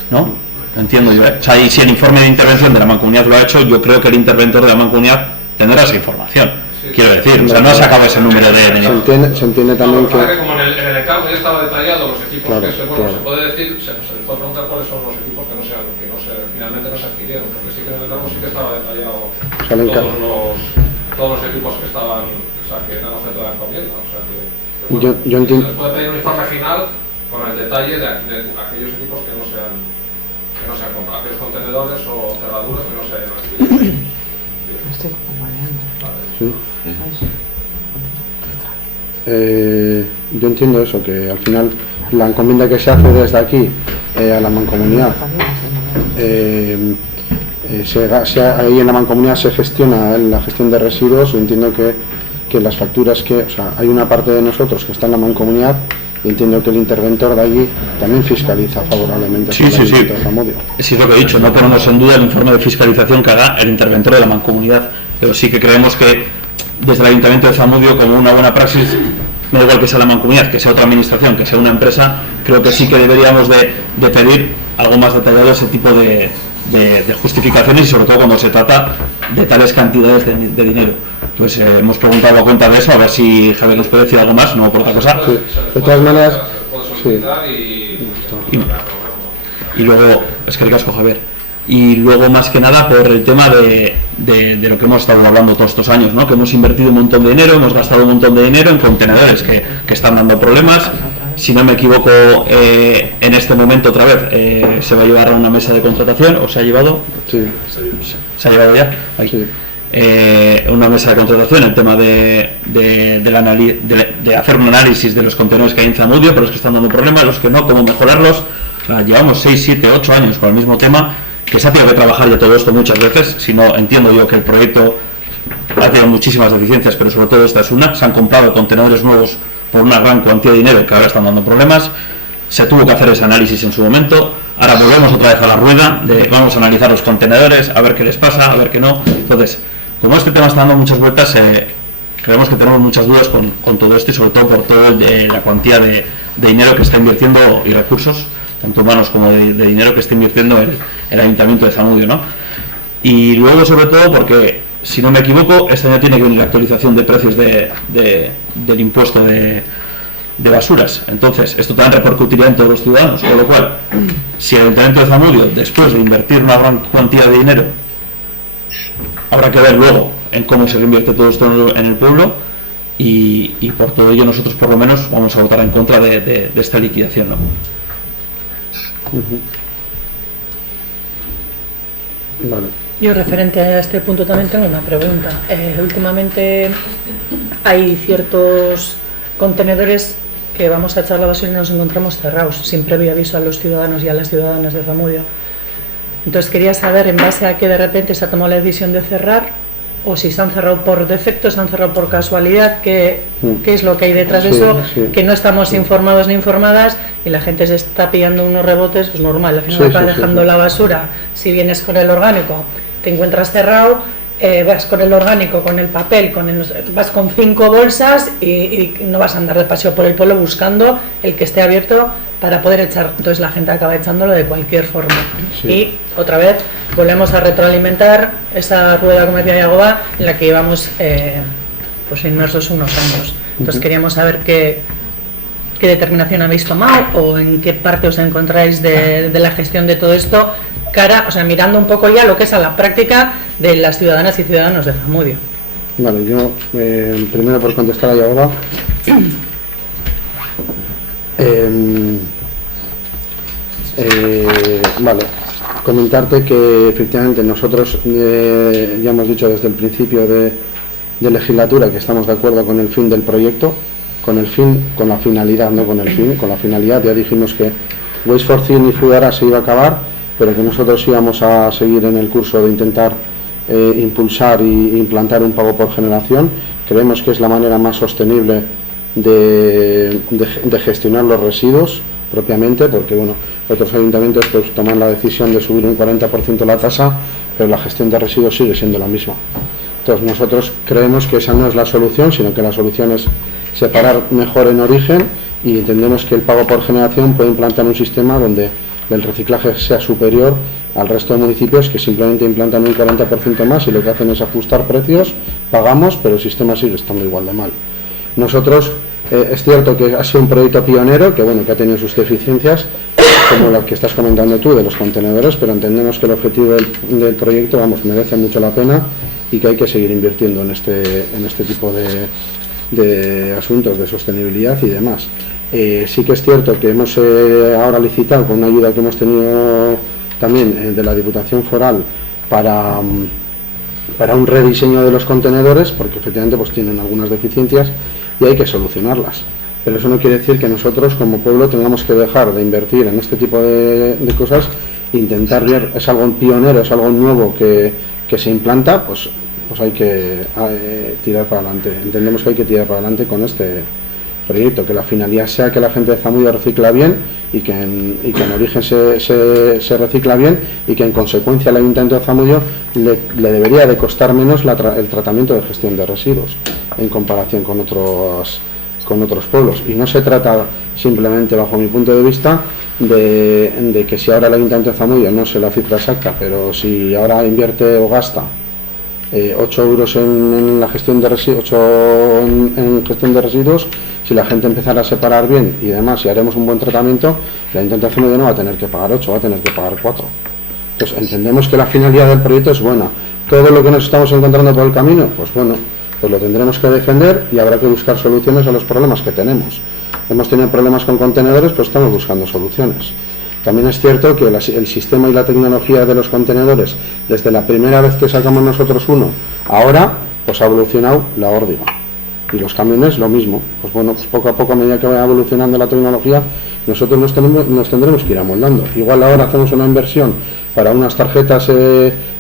¿no? Entiendo yo, ¿eh? O sea, y si el informe de intervención de la mancomunidad lo ha hecho, yo creo que el interventor de la mancomunidad tendrá esa información. Quiero decir, o sea, no ha sacado ese número de... Se entiende también que... Como en el encargo ya estaba detallado los equipos claro, que se puede decir, se les puede preguntar cuáles son los equipos que finalmente no se adquirieron, porque sí que en el encargo sí que estaba detallado todos los equipos que estaban, o sea, que eran objeto de la encomienda. O sea, que yo entiendo. Se puede pedir un informe final con el detalle de aquellos equipos que no se han comprado, aquellos contenedores o cerraduras que no se hayan adquirido. Estoy como mareando. Sí. Yo entiendo eso, que al final la encomienda que se hace desde aquí a la mancomunidad, ahí en la mancomunidad se gestiona la gestión de residuos. Yo entiendo que las facturas o sea, hay una parte de nosotros que está en la mancomunidad y entiendo que el interventor de allí también fiscaliza favorablemente. Sí. Sí, es lo que he dicho, no ponemos en duda el informe de fiscalización que hará el interventor de la mancomunidad, pero sí que creemos que desde el Ayuntamiento de Zamudio, como una buena praxis, me da igual que sea la mancomunidad, que sea otra administración, que sea una empresa, creo que sí que deberíamos de pedir algo más detallado ese tipo de justificaciones y sobre todo cuando se trata de tales cantidades de dinero. Pues hemos preguntado a cuenta de eso, a ver si Javier nos puede decir algo más, no por otra cosa. Sí. De todas maneras, sí. Y luego, es que el casco, Javier. Y luego, más que nada, por el tema de lo que hemos estado hablando todos estos años, ¿no? Que hemos invertido un montón de dinero, hemos gastado un montón de dinero en contenedores que están dando problemas. Si no me equivoco, en este momento otra vez se va a llevar a una mesa de contratación, ¿o se ha llevado? Sí. ¿Se ha llevado ya? Ahí. Sí. una mesa de contratación el tema de hacer un análisis de los contenedores que hay en Zamudio, pero los que están dando problemas, los que no, cómo mejorarlos. Llevamos 6, 7, 8 años con el mismo tema, que se ha tenido que trabajar ya todo esto muchas veces. Si no, entiendo yo que el proyecto ha tenido muchísimas deficiencias, pero sobre todo esta es una. Se han comprado contenedores nuevos por una gran cuantía de dinero que ahora están dando problemas. Se tuvo que hacer ese análisis en su momento. Ahora volvemos otra vez a la rueda vamos a analizar los contenedores, a ver qué les pasa, a ver qué no. Entonces, como este tema está dando muchas vueltas, creemos que tenemos muchas dudas con todo esto, y sobre todo por toda la cuantía de dinero que está invirtiendo y recursos, tanto humanos como de dinero que está invirtiendo el Ayuntamiento de Zamudio, ¿no? Y luego, sobre todo, porque, si no me equivoco, este año tiene que venir la actualización de precios del impuesto de basuras. Entonces, esto también repercutiría en todos los ciudadanos, con lo cual, si el Ayuntamiento de Zamudio, después de invertir una gran cantidad de dinero, habrá que ver luego en cómo se reinvierte todo esto en el pueblo, y por todo ello nosotros por lo menos vamos a votar en contra de esta liquidación, ¿no? Vale. Yo, referente a este punto, también tengo una pregunta. Últimamente hay ciertos contenedores que vamos a echar la basura y nos encontramos cerrados, sin previo aviso a los ciudadanos y a las ciudadanas de Zamudio. Entonces quería saber en base a qué de repente se ha tomado la decisión de cerrar, o si se han cerrado por defecto, se han cerrado por casualidad, qué es lo que hay detrás de eso, que no estamos informados ni informadas, y la gente se está pillando unos rebotes, pues normal, al final va dejando la basura. Si vienes con el orgánico, te encuentras cerrado, vas con el orgánico, con el papel, vas con 5 bolsas y no vas a andar de paseo por el pueblo buscando el que esté abierto para poder echar. Entonces la gente acaba echándolo de cualquier forma. Sí. Y otra vez volvemos a retroalimentar esa rueda, como decía Yagoba, en la que llevamos pues inmersos unos años. Entonces queríamos saber qué determinación habéis tomado, o en qué parte os encontráis de la gestión de todo esto, mirando un poco ya lo que es a la práctica de las ciudadanas y ciudadanos de Zamudio. Vale, yo primero, por contestar a Yagoba, vale, comentarte que efectivamente nosotros ya hemos dicho desde el principio de legislatura que estamos de acuerdo con el fin del proyecto, con la finalidad, no con el fin, con la finalidad. Ya dijimos que Waste for Cien y Foodara se iba a acabar, pero que nosotros íbamos a seguir en el curso de intentar impulsar e implantar un pago por generación. Creemos que es la manera más sostenible de gestionar los residuos propiamente, porque bueno, otros ayuntamientos pues toman la decisión de subir un 40% la tasa, pero la gestión de residuos sigue siendo la misma. Entonces nosotros creemos que esa no es la solución, sino que la solución es separar mejor en origen, y entendemos que el pago por generación puede implantar un sistema donde el reciclaje sea superior al resto de municipios que simplemente implantan un 40% más y lo que hacen es ajustar precios, pagamos, pero el sistema sigue estando igual de mal. Nosotros, es cierto que ha sido un proyecto pionero, que bueno, que ha tenido sus deficiencias, como las que estás comentando tú de los contenedores, pero entendemos que el objetivo del proyecto, merece mucho la pena, y que hay que seguir invirtiendo en este tipo de asuntos de sostenibilidad y demás. Sí que es cierto que hemos ahora licitado con una ayuda que hemos tenido también de la Diputación Foral para un rediseño de los contenedores, porque efectivamente pues tienen algunas deficiencias y hay que solucionarlas. Pero eso no quiere decir que nosotros como pueblo tengamos que dejar de invertir en este tipo de cosas, intentar ver, es algo pionero, es algo nuevo que se implanta, pues hay que tirar para adelante. Entendemos que hay que tirar para adelante con este proyecto, que la finalidad sea que la gente de Zamudio recicla bien, y que en origen se recicla bien, y que en consecuencia al Ayuntamiento de Zamudio le debería de costar menos el tratamiento de gestión de residuos en comparación con otros pueblos. Y no se trata simplemente, bajo mi punto de vista, de que si ahora el Ayuntamiento de Zamudio, no sé la cifra exacta, pero si ahora invierte o gasta 8 euros en la gestión de residuos, 8 en gestión de residuos, si la gente empezara a separar bien y demás, si haremos un buen tratamiento, la Ayuntamiento no va a tener que pagar 8, va a tener que pagar 4. Entonces entendemos que la finalidad del proyecto es buena. Todo lo que nos estamos encontrando por el camino, pues bueno, pues lo tendremos que defender, y habrá que buscar soluciones a los problemas que tenemos. Hemos tenido problemas con contenedores, pues estamos buscando soluciones. También es cierto que el sistema y la tecnología de los contenedores, desde la primera vez que sacamos nosotros uno, ahora, pues ha evolucionado la órdiga. Y los camiones lo mismo. Pues bueno, pues poco a poco, a medida que vaya evolucionando la tecnología, nosotros nos tendremos que ir amoldando. Igual ahora hacemos una inversión para unas tarjetas,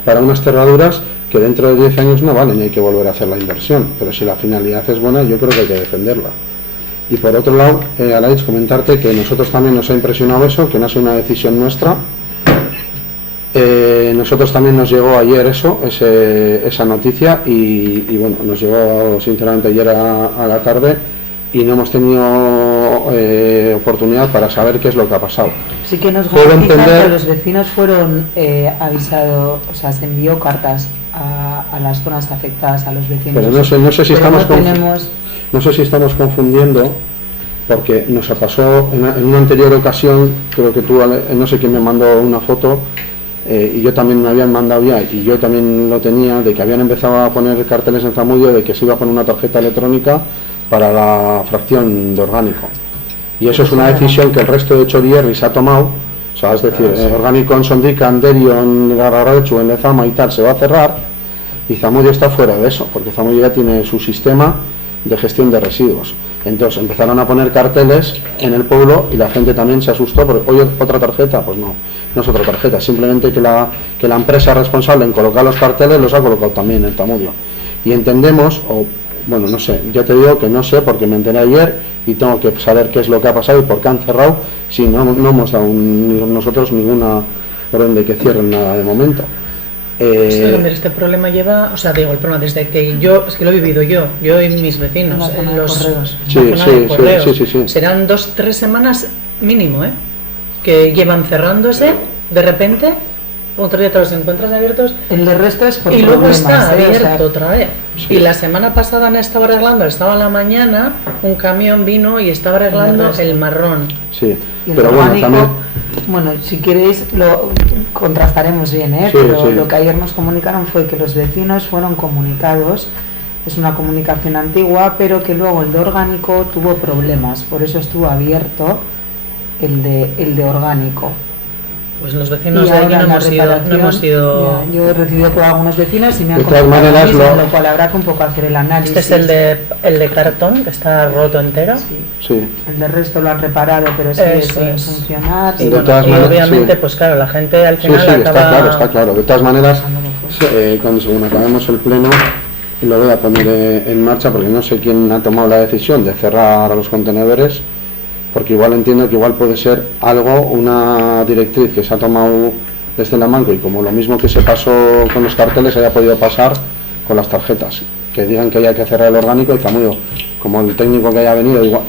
para unas cerraduras, que dentro de 10 años no valen y hay que volver a hacer la inversión. Pero si la finalidad es buena, yo creo que hay que defenderla. Y por otro lado, Alaitz, comentarte que nosotros también nos ha impresionado eso, que no ha sido una decisión nuestra. Nosotros también nos llegó ayer esa noticia y bueno, nos llegó sinceramente ayer a la tarde y no hemos tenido oportunidad para saber qué es lo que ha pasado. Sí que nos Puedo garantizan entender- que los vecinos fueron avisados, o sea, se envió cartas a las zonas afectadas, a los vecinos. Pero no sé si Pero estamos no tenemos... no sé si estamos confundiendo, porque nos pasó en una anterior ocasión, creo que tú, no sé quién me mandó una foto, y yo también me habían mandado ya, y yo también lo tenía, de que habían empezado a poner carteles en Zamudio de que se iba a poner una tarjeta electrónica para la fracción de orgánico. Y eso es una decisión que el resto de Chorierri se ha tomado, o sea, es decir, orgánico en Sondica, en Derio, en Garrarachu, en Lezama y tal, se va a cerrar, y Zamudio está fuera de eso, porque Zamudio ya tiene su sistema de gestión de residuos. Entonces empezaron a poner carteles en el pueblo y la gente también se asustó porque, oye, ¿otra tarjeta? Pues no es otra tarjeta, simplemente que la empresa responsable en colocar los carteles los ha colocado también en Zamudio. Y entendemos, o bueno, no sé, yo te digo que no sé porque me enteré ayer y tengo que saber qué es lo que ha pasado y por qué han cerrado, si no hemos dado nosotros ninguna orden de que cierren nada de momento. Este problema lleva, o sea, digo, el problema desde que yo, es que lo he vivido yo y mis vecinos, Una zona en de los correos. una zona de correos. Sí. Serán 2-3 semanas mínimo, que llevan cerrándose, de repente, otro día te los encuentras abiertos El de resto es por y luego problemas, está o abierto sea, otra vez. Sí. Y la semana pasada han estado arreglando, estaba en la mañana, un camión vino y estaba arreglando el marrón. Sí, y el pero bueno, orgánico, también... bueno, si queréis lo contrastaremos bien, Sí, pero sí. lo que ayer nos comunicaron fue que los vecinos fueron comunicados, es una comunicación antigua, pero que luego el de orgánico tuvo problemas, por eso estuvo abierto el de orgánico. Pues los vecinos Y de allí ahora no la hemos ido. reparación, ya, yo he recibido por algunos vecinos y me han De todas comentado maneras, lo mismo, lo- lo cual habrá que un poco hacer el análisis. Este es el de cartón, que está roto entero. Sí. Sí. El de resto lo han reparado, pero sigue Eso sin es. funcionar. Y Y, de bueno, todas y maneras, obviamente, sí. pues claro, la gente al Sí, final acaba... está claro. De todas maneras, cuando según acabemos el pleno, lo voy a poner en marcha porque no sé quién ha tomado la decisión de cerrar a los contenedores, porque igual entiendo que igual puede ser algo, una directriz que se ha tomado desde la Manco y como lo mismo que se pasó con los carteles haya podido pasar con las tarjetas, que digan que haya que cerrar el orgánico y Zamudio, como el técnico que haya venido, igual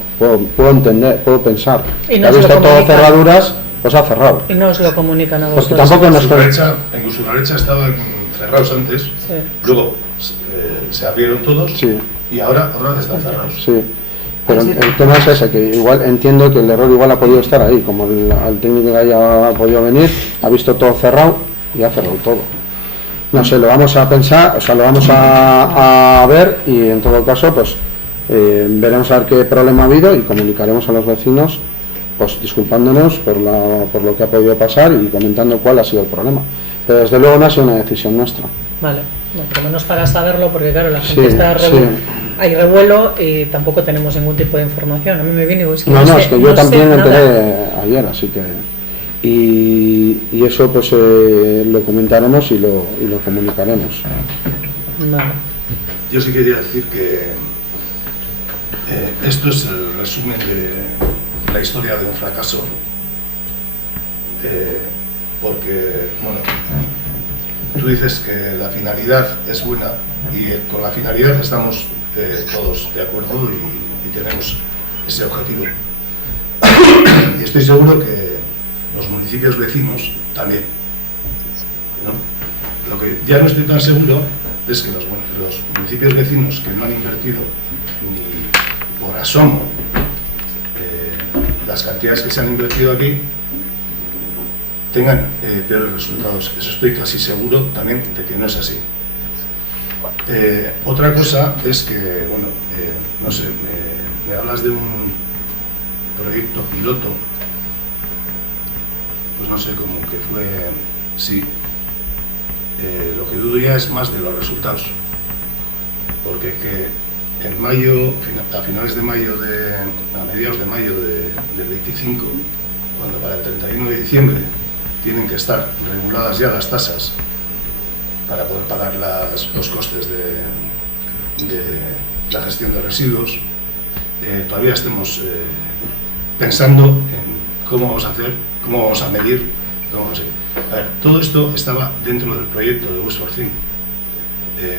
puedo entender, puedo pensar, Y que no ha se lo visto todo comunican. cerraduras, pues ha cerrado. Y no os lo comunican a Porque vosotros. tampoco nos... En Gusurarecha estaban cerrados antes, Sí. luego se abrieron todos Sí. y ahora están cerrados. Sí, pero el tema es ese, que igual entiendo que el error igual ha podido estar ahí, como el técnico que haya podido venir, ha visto todo cerrado y ha cerrado todo. No sé, lo vamos a pensar, o sea, lo vamos a ver y en todo caso, pues veremos a ver qué problema ha habido y comunicaremos a los vecinos, pues disculpándonos por lo que ha podido pasar y comentando cuál ha sido el problema. Pero desde luego no ha sido una decisión nuestra. Vale, bueno, por lo menos para saberlo, porque claro, la gente Sí, está sí. hay revuelo y tampoco tenemos ningún tipo de información. A mí me viene y digo, es que No, sé- es que yo no sé también me nada. enteré ayer, así que... Y eso pues lo comentaremos y lo comunicaremos. Vale. Yo sí quería decir que esto es el resumen de la historia de un fracaso, porque, bueno, tú dices que la finalidad es buena y con la finalidad estamos todos de acuerdo y tenemos ese objetivo. Y estoy seguro que los municipios vecinos también, ¿no? Lo que ya no estoy tan seguro es que los municipios vecinos que no han invertido ni por asomo las cantidades que se han invertido aquí tengan peores resultados. Eso estoy casi seguro también de que no es así. Otra cosa es que, bueno, no sé, me hablas de un proyecto piloto pues no sé, como que fue, sí, lo que dudo ya es más de los resultados, porque que en mayo, a finales de mayo, a mediados de mayo del 25, cuando para el 31 de diciembre tienen que estar reguladas ya las tasas para poder pagar los costes de la gestión de residuos, todavía estemos pensando en cómo vamos a hacer, cómo vamos a medir, cómo vamos a ir. A ver, todo esto estaba dentro del proyecto de Waste for Think.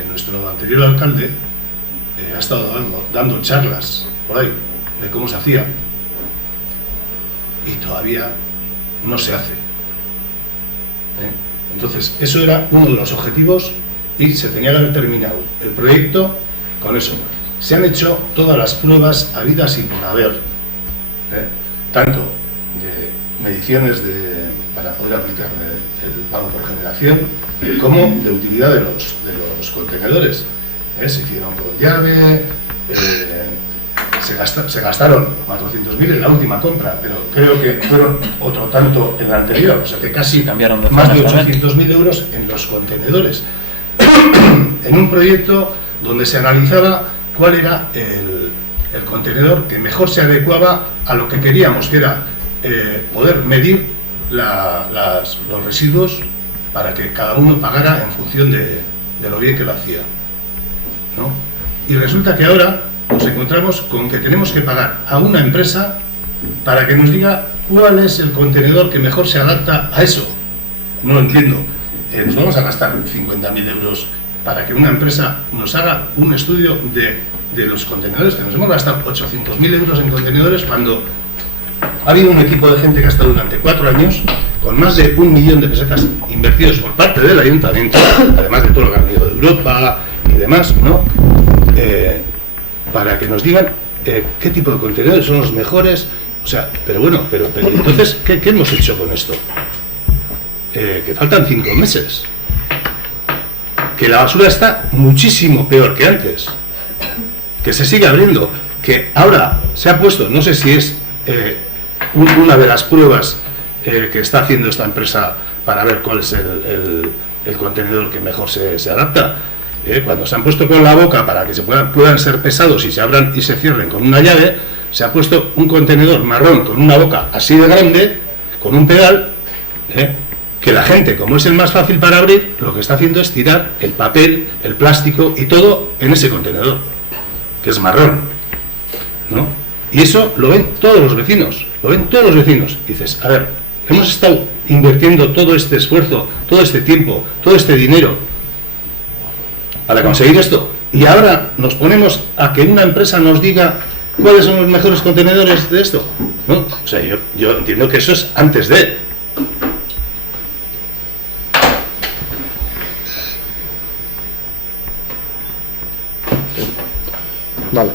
Nuestro anterior alcalde ha estado dando charlas por ahí de cómo se hacía y todavía no se hace. Entonces, eso era uno de los objetivos y se tenía que haber terminado el proyecto con eso. Se han hecho todas las pruebas habidas y por haber, tanto de mediciones para poder aplicar el pago por generación, como de utilidad de los contenedores. Se hicieron con llave, se gastaron 400.000 en la última compra, pero creo que fueron otro tanto en la anterior, o sea que casi cambiaron de más de zonas 800.000 euros en los contenedores. En un proyecto donde se analizaba cuál era el contenedor que mejor se adecuaba a lo que queríamos, que era poder medir los residuos para que cada uno pagara en función de lo bien que lo hacía, ¿no? Y resulta que ahora nos encontramos con que tenemos que pagar a una empresa para que nos diga cuál es el contenedor que mejor se adapta a eso. No lo entiendo. Nos vamos a gastar 50.000 euros para que una empresa nos haga un estudio de los contenedores, que nos hemos gastado 800.000 euros en contenedores cuando ha habido un equipo de gente que ha estado durante 4 años con más de 1 millón de pesetas invertidos por parte del ayuntamiento, además de todo lo que ha venido de Europa y demás, ¿no? Para que nos digan qué tipo de contenedores son los mejores. O sea, pero bueno, pero entonces, ¿qué hemos hecho con esto? Que faltan 5 meses. Que la basura está muchísimo peor que antes. Que se sigue abriendo. Que ahora se ha puesto, no sé si es una de las pruebas que está haciendo esta empresa para ver cuál es el contenedor que mejor se adapta. Cuando se han puesto con la boca para que puedan ser pesados y se abran y se cierren con una llave, se ha puesto un contenedor marrón con una boca así de grande, con un pedal, que la gente, como es el más fácil para abrir, lo que está haciendo es tirar el papel, el plástico y todo en ese contenedor, que es marrón, ¿no? Y eso lo ven todos los vecinos, Y dices, a ver, hemos estado invirtiendo todo este esfuerzo, todo este tiempo, todo este dinero para conseguir esto, y ahora nos ponemos a que una empresa nos diga cuáles son los mejores contenedores de esto, ¿no? O sea, yo entiendo que eso es antes de. Vale,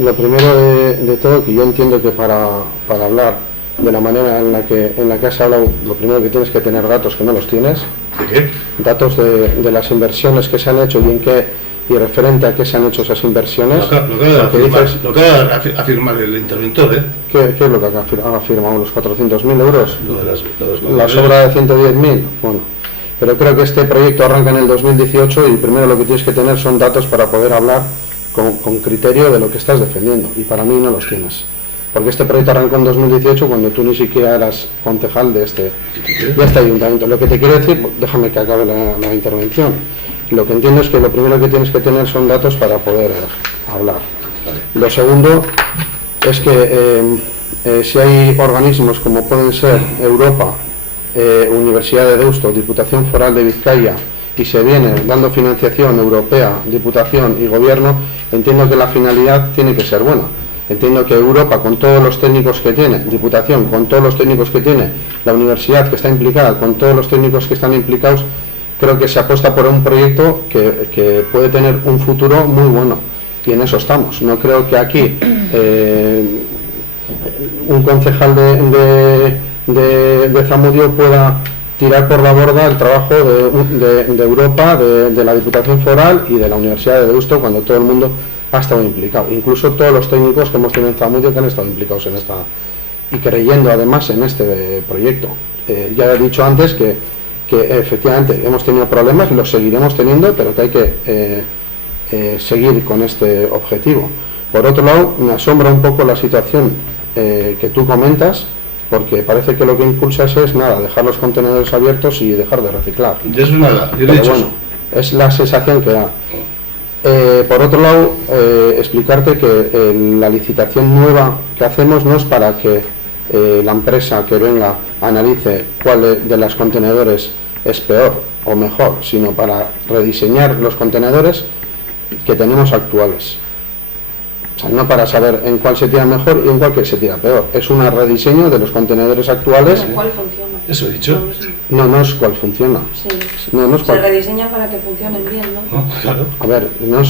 lo primero de todo, que yo entiendo que para hablar de la manera en la que has hablado, lo primero que tienes que tener datos que no los tienes. ¿De qué? Datos de las inversiones que se han hecho y referente a qué se han hecho esas inversiones. Lo acaba de afirmar el interventor, ¿Qué es lo que ha afirmado? ¿Los 400.000 euros? La sobra de 110.000. Bueno, pero creo que este proyecto arranca en el 2018 y primero lo que tienes que tener son datos para poder hablar con criterio de lo que estás defendiendo, y para mí no los tienes. Porque este proyecto arrancó en 2018 cuando tú ni siquiera eras concejal de este ayuntamiento. Lo que te quiero decir, déjame que acabe la intervención. Lo que entiendo es que lo primero que tienes que tener son datos para poder hablar. Lo segundo es que si hay organismos como pueden ser Europa, Universidad de Deusto, Diputación Foral de Vizcaya, y se viene dando financiación europea, Diputación y Gobierno, entiendo que la finalidad tiene que ser buena. Entiendo que Europa, con todos los técnicos que tiene, Diputación, con todos los técnicos que tiene, la universidad que está implicada, con todos los técnicos que están implicados, creo que se apuesta por un proyecto que puede tener un futuro muy bueno, y en eso estamos. No creo que aquí un concejal de Zamudio pueda tirar por la borda el trabajo de Europa, de la Diputación Foral y de la Universidad de Deusto, cuando todo el mundo ha estado implicado, incluso todos los técnicos que hemos tenido en Zamudio que han estado implicados en esta y creyendo además en este proyecto. ya he dicho antes que efectivamente hemos tenido problemas, los seguiremos teniendo, pero que hay que seguir con este objetivo. Por otro lado, me asombra un poco la situación que tú comentas, porque parece que lo que impulsas es nada, dejar los contenedores abiertos y dejar de reciclar. De eso nada, yo Pero he dicho bueno, eso. es la sensación que da. Por otro lado, explicarte que la licitación nueva que hacemos no es para que la empresa que venga analice cuál de los contenedores es peor o mejor, sino para rediseñar los contenedores que tenemos actuales. O sea, no para saber en cuál se tira mejor y en cuál que se tira peor. Es un rediseño de los contenedores actuales. ¿Cuál funciona? Eso he dicho. No es cuál funciona. Sí. No es Se cuál. rediseña para que funcionen bien, ¿no? Claro. A ver, no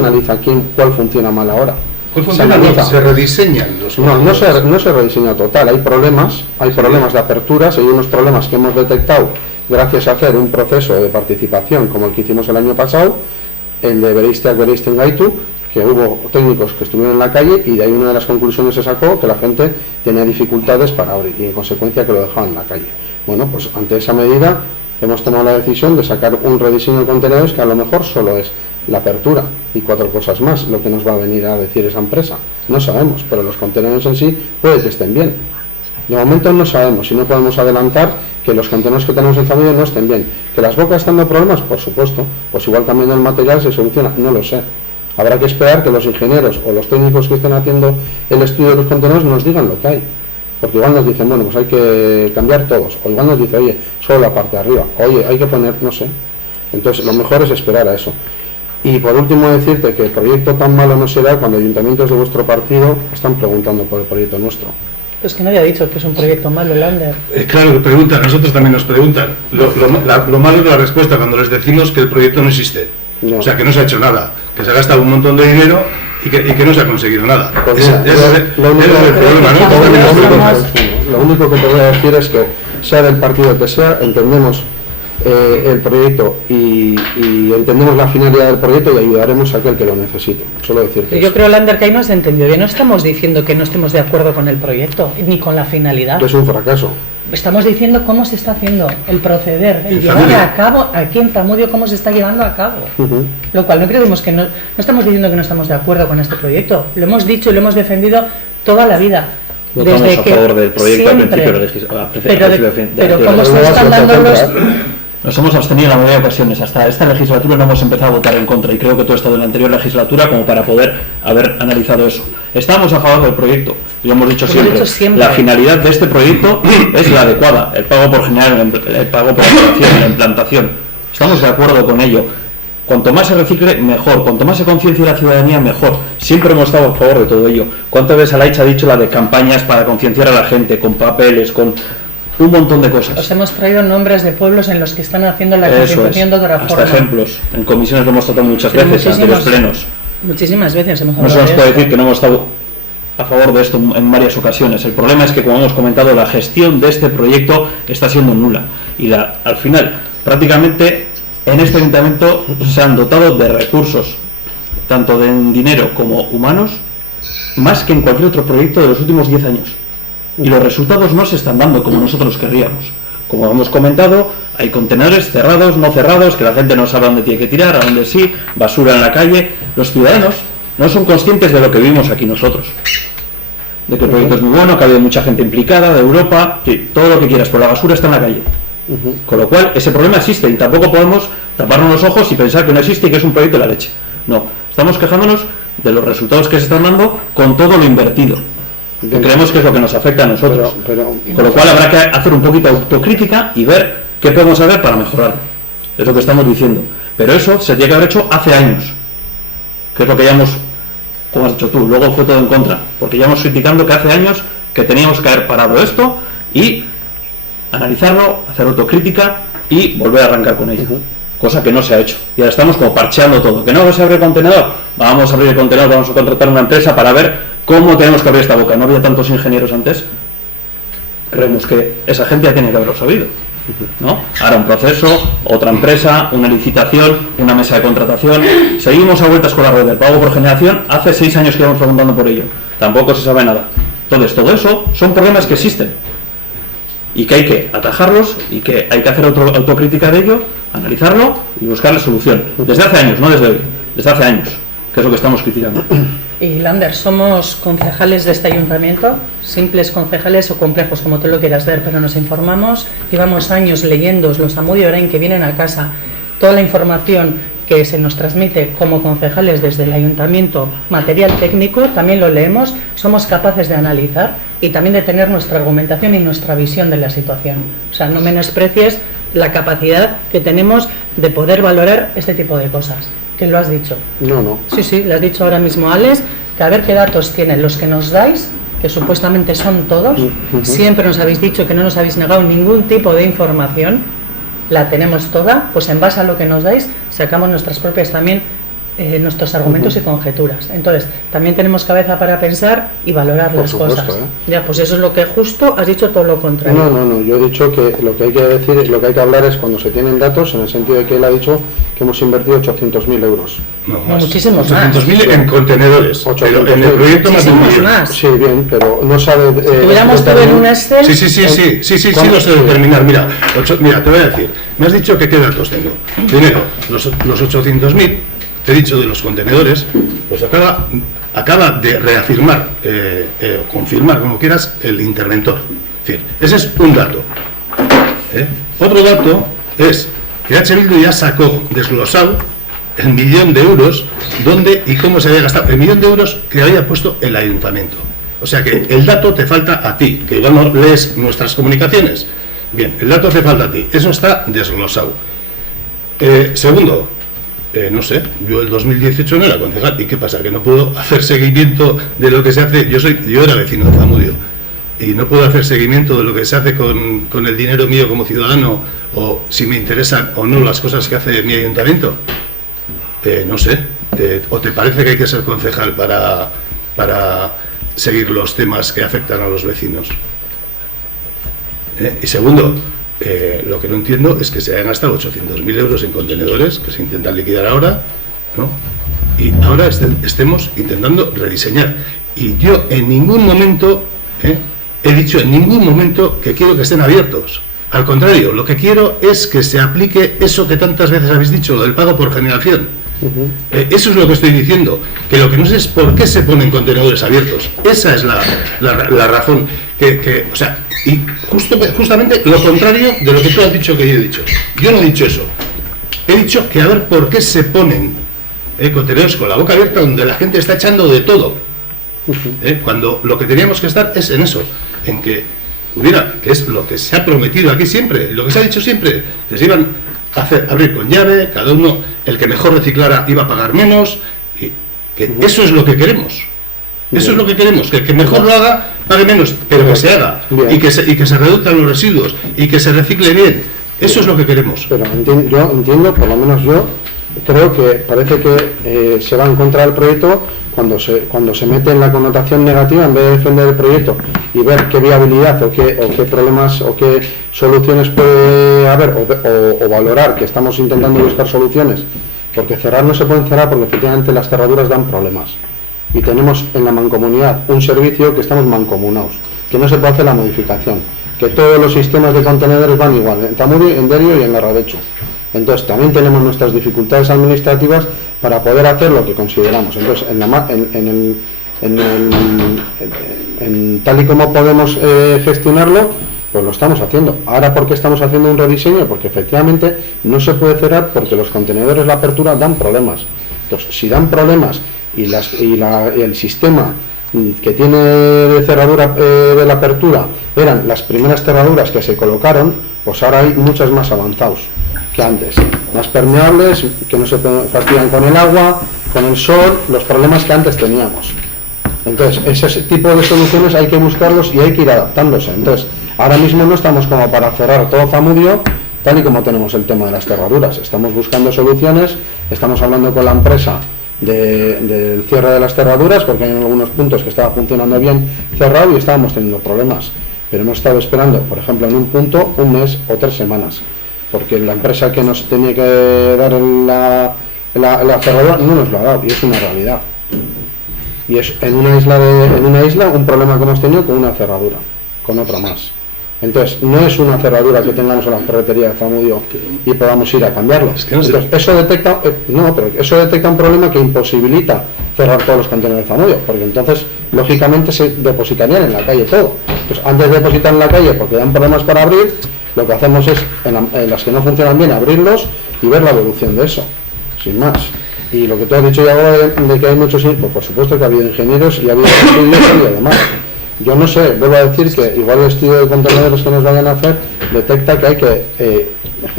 analiza cuál funciona mal ahora. ¿Cuál Se funciona? analiza. Se rediseñan los No se rediseña total, hay problemas de aperturas, hay unos problemas que hemos detectado gracias a hacer un proceso de participación como el que hicimos el año pasado, el de Bereizteak Gaitu, que hubo técnicos que estuvieron en la calle y de ahí una de las conclusiones se sacó que la gente tenía dificultades para abrir y en consecuencia que lo dejaban en la calle. Bueno, pues ante esa medida hemos tomado la decisión de sacar un rediseño de contenedores que a lo mejor solo es la apertura y 4 cosas más, lo que nos va a venir a decir esa empresa. No sabemos, pero los contenedores en sí puede que estén bien. De momento no sabemos y no podemos adelantar que los contenedores que tenemos en familia no estén bien. ¿Que las bocas están dando problemas? Por supuesto. Pues igual cambiando el material se soluciona, no lo sé. Habrá que esperar que los ingenieros o los técnicos que estén haciendo el estudio de los contenedores nos digan lo que hay. Porque igual nos dicen, bueno, pues hay que cambiar todos. O igual nos dice, oye, solo la parte de arriba. Oye, hay que poner, no sé. Entonces, lo mejor es esperar a eso. Y por último decirte que el proyecto tan malo no será cuando ayuntamientos de vuestro partido están preguntando por el proyecto nuestro. Pues que nadie ha dicho que es un proyecto malo, Lander. Claro que preguntan, nosotros también nos preguntan. Lo malo es la respuesta cuando les decimos que el proyecto no existe. No. O sea, que no se ha hecho nada, que se ha gastado un montón de dinero y que no se ha conseguido nada. Pues Ese mira, es lo único el problema, ¿no? lo único que te voy a decir es que sea del partido que sea, entendemos el proyecto y entendemos la finalidad del proyecto y ayudaremos a aquel que lo necesite. Solo decirte Yo eso. creo, Lander, que ahí no has entendido bien. No estamos diciendo que no estemos de acuerdo con el proyecto, ni con la finalidad. Que es un fracaso. Estamos diciendo cómo se está haciendo el proceder, el En llevar Zamudio. a cabo aquí en Zamudio, cómo se está llevando a cabo. Lo cual no creemos que no estamos diciendo que no estamos de acuerdo con este proyecto. Lo hemos dicho y lo hemos defendido toda la vida. Votamos a favor del proyecto al principio de pero cómo se están dando los... Nos hemos abstenido en la mayoría de ocasiones. Hasta esta legislatura no hemos empezado a votar en contra y creo que todo ha estado en la anterior legislatura como para poder haber analizado eso. Estamos a favor del proyecto, lo hemos dicho siempre. La finalidad de este proyecto es la adecuada, el pago por generar, el pago por la implantación. Estamos de acuerdo con ello. Cuanto más se recicle, mejor. Cuanto más se conciencie la ciudadanía, mejor. Siempre hemos estado a favor de todo ello. ¿Cuántas veces Alaich ha dicho la de campañas para concienciar a la gente, con papeles, con un montón de cosas? Os hemos traído nombres de pueblos en los que están haciendo la concienciación de otra forma. Hasta ejemplos. En comisiones lo hemos tratado muchas veces, ante los plenos. Muchísimas veces hemos No hablado se nos puede decir que no hemos estado a favor de esto en varias ocasiones. El problema es que, como hemos comentado, la gestión de este proyecto está siendo nula. Y al final, prácticamente, en este ayuntamiento se han dotado de recursos, tanto de dinero como humanos, más que en cualquier otro proyecto de los últimos 10 años. Y los resultados no se están dando como nosotros querríamos. Como hemos comentado, hay contenedores cerrados, no cerrados, que la gente no sabe a dónde tiene que tirar, a dónde sí, basura en la calle. Los ciudadanos no son conscientes de lo que vivimos aquí nosotros. De que el proyecto es muy bueno, que ha habido mucha gente implicada, de Europa, sí, todo lo que quieras, pero la basura está en la calle. Con lo cual, ese problema existe y tampoco podemos taparnos los ojos y pensar que no existe y que es un proyecto de la leche. No, estamos quejándonos de los resultados que se están dando con todo lo invertido, que creemos que es lo que nos afecta a nosotros. Con lo cual habrá que hacer un poquito de autocrítica y ver qué podemos hacer para mejorarlo. Es lo que estamos diciendo. Pero eso se tiene que haber hecho hace años, que es lo que ya hemos, como has dicho tú, luego fue todo en contra, porque ya hemos criticando que hace años que teníamos que haber parado esto y analizarlo, hacer autocrítica y volver a arrancar con ello. Cosa que no se ha hecho. Y ahora estamos como parcheando todo. ¿Que no se abre el contenedor? Vamos a abrir el contenedor, vamos a contratar una empresa para ver cómo tenemos que abrir esta boca. ¿No había tantos ingenieros antes? Creemos que esa gente ya tiene que haberlo sabido, ¿no? Ahora un proceso, otra empresa, una licitación, una mesa de contratación. Seguimos a vueltas con la red del pago por generación. Hace 6 años que íbamos preguntando por ello. Tampoco se sabe nada. Entonces, todo eso son problemas que existen. y que hay que atajarlos y que hay que hacer autocrítica de ello, analizarlo y buscarle solución. Desde hace años, no desde hoy, desde hace años, que es lo que estamos criticando. Y Lander, somos concejales de este ayuntamiento, simples concejales o complejos, como tú lo quieras ver, pero nos informamos, llevamos años leyendo los Zamudio Orain que vienen a casa, toda la información que se nos transmite como concejales desde el ayuntamiento, material técnico, también lo leemos, somos capaces de analizar y también de tener nuestra argumentación y nuestra visión de la situación. O sea, no menosprecies la capacidad que tenemos de poder valorar este tipo de cosas, que lo has dicho. No. Sí, lo has dicho ahora mismo, Alex, que a ver qué datos tienen los que nos dais, que supuestamente son todos. Siempre nos habéis dicho que no nos habéis negado ningún tipo de información. La tenemos toda, pues en base a lo que nos dais, sacamos nuestras propias también, nuestros argumentos y conjeturas. Entonces, también tenemos cabeza para pensar y valorar las cosas. Ya, pues eso es lo que justo has dicho, todo lo contrario. No, yo he dicho que lo que hay que decir, lo que hay que hablar es cuando se tienen datos, en el sentido de que él ha dicho que hemos invertido 800.000 euros. No, más. Muchísimos más. 800.000 en contenedores, pero en el proyecto más de un millón. Más. Sí, bien, pero no sabe... Si tuviéramos todo en un Excel... Sí, lo sé determinar. Mira, te voy a decir, me has dicho que qué datos tengo. Primero, los 800.000, te he dicho de los contenedores, pues acaba de reafirmar, confirmar, como quieras, el interventor. Es decir, ese es un dato. Otro dato es que H. Bildu ya sacó desglosado el 1.000.000 de euros, dónde y cómo se había gastado, el 1.000.000 de euros que había puesto el ayuntamiento. O sea que el dato te falta a ti, que igual no lees nuestras comunicaciones. Bien, el dato te falta a ti, eso está desglosado. Segundo, no sé, yo el 2018 no era concejal, ¿y qué pasa? Que no puedo hacer seguimiento de lo que se hace. Yo era vecino de Zamudio y no puedo hacer seguimiento de lo que se hace con el dinero mío como ciudadano, o si me interesan o no las cosas que hace mi ayuntamiento. No sé, ¿o te parece que hay que ser concejal para seguir los temas que afectan a los vecinos? Y segundo, lo que no entiendo es que se hayan gastado 800.000 euros en contenedores, que se intentan liquidar ahora, ¿no? Y ahora estemos intentando rediseñar. Y yo en ningún momento he dicho en ningún momento que quiero que estén abiertos. Al contrario, lo que quiero es que se aplique eso que tantas veces habéis dicho, lo del pago por generación. Eso es lo que estoy diciendo, que lo que no sé es por qué se ponen contenedores abiertos. Esa es la razón, o sea, y justamente lo contrario de lo que tú has dicho que yo he dicho. Yo no he dicho eso, he dicho que a ver por qué se ponen contenedores con la boca abierta donde la gente está echando de todo, cuando lo que teníamos que estar es en eso, en que hubiera, que es lo que se ha prometido aquí siempre, lo que se ha dicho siempre, que se iban a abrir con llave, cada uno, el que mejor reciclara iba a pagar menos, y que eso es lo que queremos. Eso es lo que queremos, que el que mejor lo haga pague menos, pero que se haga, y que se reduzcan los residuos, y que se recicle bien. Eso es lo que queremos. Pero yo entiendo, por lo menos yo, creo que parece que se va en contra del proyecto cuando se mete en la connotación negativa, en vez de defender el proyecto y ver qué viabilidad o qué problemas o qué soluciones puede haber, o valorar que estamos intentando buscar soluciones, porque cerrar no se pueden cerrar porque efectivamente las cerraduras dan problemas. Y tenemos en la mancomunidad un servicio que estamos mancomunados, que no se puede hacer la modificación, que todos los sistemas de contenedores van igual, en Zamudio, en Derio y en Larrabecho. Entonces también tenemos nuestras dificultades administrativas para poder hacer lo que consideramos. Entonces, tal y como podemos gestionarlo, pues lo estamos haciendo. Ahora, ¿por qué estamos haciendo un rediseño? Porque efectivamente no se puede cerrar porque los contenedores, la apertura, dan problemas. Entonces, si dan problemas y el sistema que tiene de cerradura de la apertura eran las primeras cerraduras que se colocaron, pues ahora hay muchas más avanzados que antes, más permeables, que no se fastidian con el agua, con el sol, los problemas que antes teníamos. Entonces, ese tipo de soluciones hay que buscarlos y hay que ir adaptándose. Entonces, ahora mismo no estamos como para cerrar todo Zamudio, tal y como tenemos el tema de las cerraduras. Estamos buscando soluciones, estamos hablando con la empresa del cierre de las cerraduras, porque hay algunos puntos que estaba funcionando bien cerrado y estábamos teniendo problemas. Pero hemos estado esperando, por ejemplo, en un punto, un mes o 3 semanas. Porque la empresa que nos tenía que dar la cerradura no nos lo ha dado, y es una realidad. Y es en una isla un problema que hemos tenido con una cerradura, con otra más. Entonces, no es una cerradura que tengamos en la ferretería de Zamudio y podamos ir a cambiarlo. Es que no sé. Entonces, eso detecta un problema que imposibilita cerrar todos los contenedores de Zamudio, porque entonces, lógicamente, se depositarían en la calle todo. Entonces, antes de depositar en la calle, porque dan problemas para abrir, lo que hacemos es, en las que no funcionan bien, abrirlos y ver la evolución de eso, sin más. Y lo que tú has dicho ya ahora de que hay muchos, pues por supuesto que ha habido ingenieros y ha habido estudios y además. Yo no sé, vuelvo a decir que igual el estudio de contenedores que nos vayan a hacer detecta que hay que,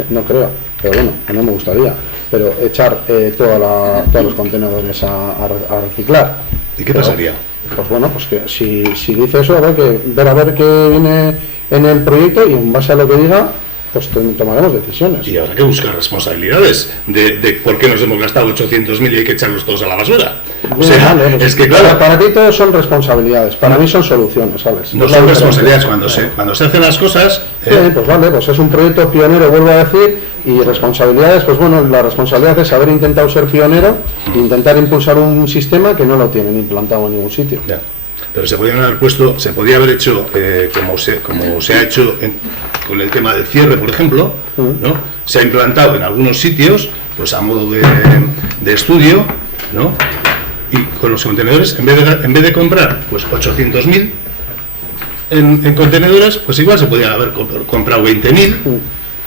no creo, pero bueno, no me gustaría, pero echar todos los contenedores a reciclar. ¿Y qué pasaría? Pues bueno, pues que si dice eso, habrá que ver a ver qué viene en el proyecto y en base a lo que diga, pues tomaremos decisiones. Y habrá que buscar responsabilidades de por qué nos hemos gastado 800.000 y hay que echarlos todos a la basura. O sea, vale, pues, es que claro, para ti todos son responsabilidades, para mí son soluciones, ¿sabes? no son responsabilidades cuando se hacen las cosas. Pues vale, pues es un proyecto pionero, vuelvo a decir, y responsabilidades, pues bueno, la responsabilidad es haber intentado ser pionero e intentar impulsar un sistema que no lo tienen implantado en ningún sitio. Ya. Pero se podía haber hecho como se ha hecho con el tema del cierre, por ejemplo, ¿no? Se ha implantado en algunos sitios, pues a modo de estudio, ¿no? Y con los contenedores, en vez de comprar pues 800.000 en contenedores, pues igual se podía haber comprado 20.000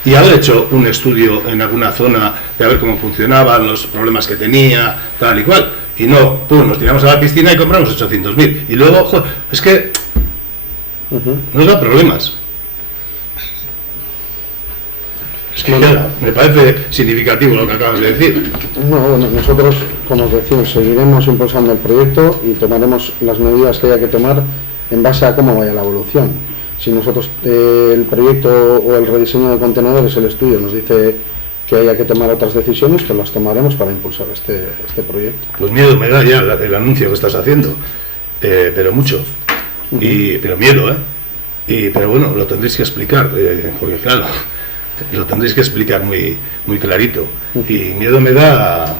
y haber hecho un estudio en alguna zona de ver cómo funcionaban, los problemas que tenía, tal y cual. Y no, nos tiramos a la piscina y compramos 800.000. Y luego, joder, es que nos da problemas. Es que ya, me parece significativo lo que acabas de decir. No, bueno, nosotros, como os decimos, seguiremos impulsando el proyecto y tomaremos las medidas que haya que tomar en base a cómo vaya la evolución. Si nosotros, el proyecto o el rediseño de contenedores, el estudio, nos dice que haya que tomar otras decisiones, pues las tomaremos para impulsar este proyecto. Pues miedo me da ya el anuncio que estás haciendo, pero mucho, pero miedo, pero bueno, lo tendréis que explicar, porque claro, lo tendréis que explicar muy, muy clarito. Y miedo me da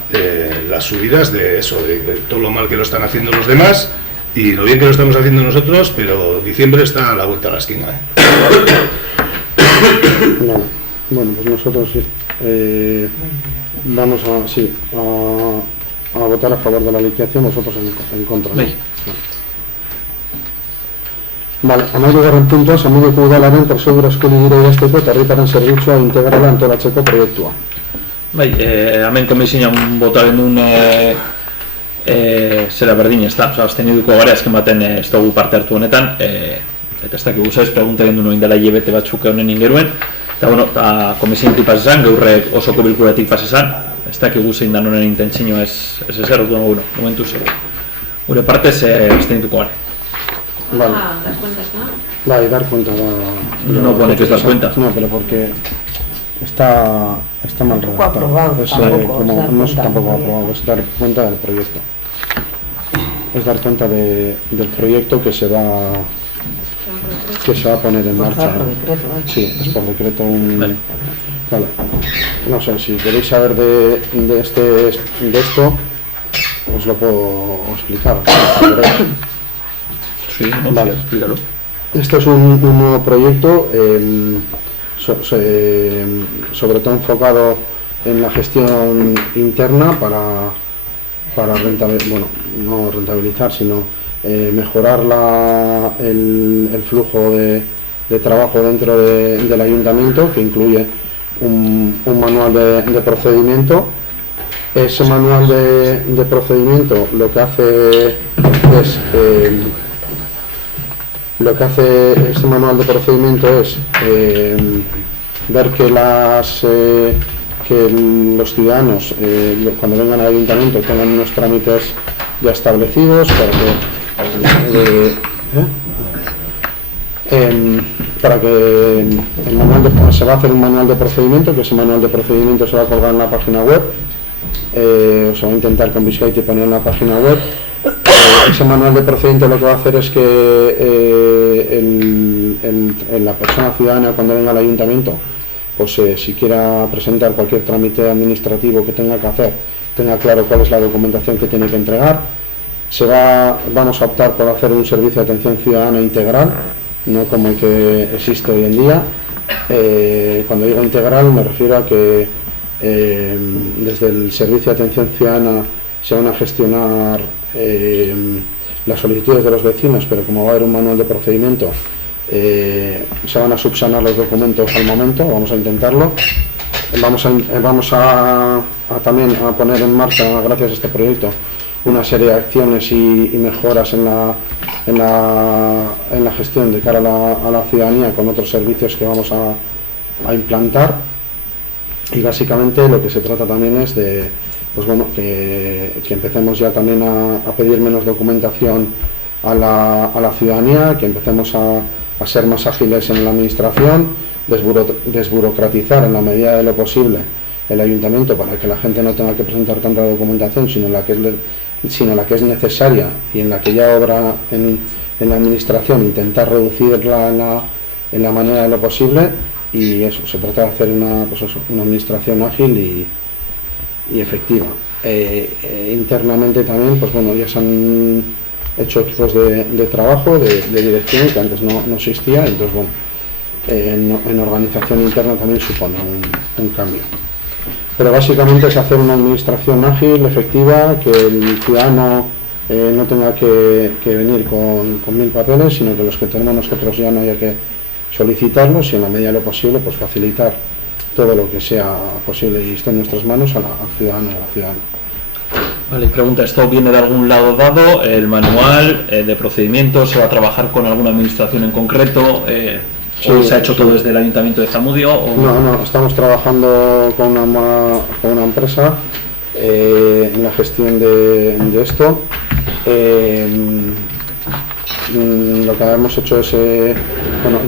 las subidas de eso, de todo lo mal que lo están haciendo los demás y lo bien que lo estamos haciendo nosotros, pero diciembre está a la vuelta de la esquina. Bueno, pues nosotros sí. Vamos a votar a favor de la liquidación, vosotros en contra, ¿no? Sí. Vale, amairugarren puntua, Zamudioko udalaren prozedura eskubidea idazteko eta herritarren zerbitzua integrala antolatzeko proiektua. Bai, hemen komisioan bota genuen zera berdin, ez da, absteniduko gara, azken baten ez dugu parte hartu honetan, eta ez dakigu zaiz, pregunta gendu noin dela hilabete batzuk honen ingeruen, eta bueno, komisionetik pasezan, gaurrek osoko bilkuratik pasezan, ez dakigu zein dan honen intentzio ez ezer, bueno, momentu zer. Gure partez, abstenituko gara. Vale. Las cuentas, ¿no? Vale, dar cuenta. No pone que es dar cuenta. No, pero porque está mal redactado. Aprobado, Es, tampoco, no es dar tampoco cuenta. aprobado, es dar cuenta del proyecto. Es dar cuenta del proyecto que se va a poner en marcha. Por decreto, Sí, es por decreto Vale. Vale. No sé, si queréis saber de esto, os lo puedo explicar. si queréis. Sí, no, Vale. sí, explícalo. Este es un nuevo proyecto, sobre todo enfocado en la gestión interna para no rentabilizar, sino mejorar el flujo de trabajo dentro del ayuntamiento, que incluye un manual de procedimiento. Ese manual de procedimiento lo que hace es este manual de procedimiento es ver que los ciudadanos cuando vengan al ayuntamiento tengan unos trámites ya establecidos para que se va a hacer un manual de procedimiento, que ese manual de procedimiento se va a colgar en la página web, se va a intentar con Bizkaiti poner en la página web. Ese manual de procedimiento lo que va a hacer es que la persona ciudadana cuando venga al ayuntamiento, pues si quiera presentar cualquier trámite administrativo que tenga que hacer, tenga claro cuál es la documentación que tiene que entregar. Vamos a optar por hacer un servicio de atención ciudadana integral, no como el que existe hoy en día. Cuando digo integral me refiero a que desde el Servicio de Atención Ciudadana se van a gestionar las solicitudes de los vecinos, pero como va a haber un manual de procedimiento, se van a subsanar los documentos al momento, vamos a intentarlo. Vamos a también a poner en marcha, gracias a este proyecto, una serie de acciones y mejoras en la gestión de cara a la ciudadanía con otros servicios que vamos a implantar. Y básicamente lo que se trata también es de que empecemos ya también a pedir menos documentación a la ciudadanía, que empecemos a ser más ágiles en la administración, desburocratizar en la medida de lo posible el ayuntamiento para que la gente no tenga que presentar tanta documentación, sino la que es necesaria y en la que ya obra en la administración, intentar reducirla en la manera de lo posible. Y eso, se trata de hacer una administración ágil y efectiva. Internamente también, ya se han hecho equipos de trabajo, de dirección, que antes no existía, entonces en organización interna también supone un cambio. Pero básicamente es hacer una administración ágil, efectiva, que el ciudadano no tenga que venir con 1000 papeles, sino que los que tenemos nosotros ya no haya que solicitarlos y en la medida de lo posible facilitar todo lo que sea posible y esté en nuestras manos al ciudadano y a la ciudadana. Vale, pregunta, ¿esto viene de algún lado dado? ¿El manual de procedimientos se va a trabajar con alguna administración en concreto? ¿O se ha hecho todo desde el Ayuntamiento de Zamudio? ¿O? No, estamos trabajando con una empresa en la gestión de esto. Lo que hemos hecho es,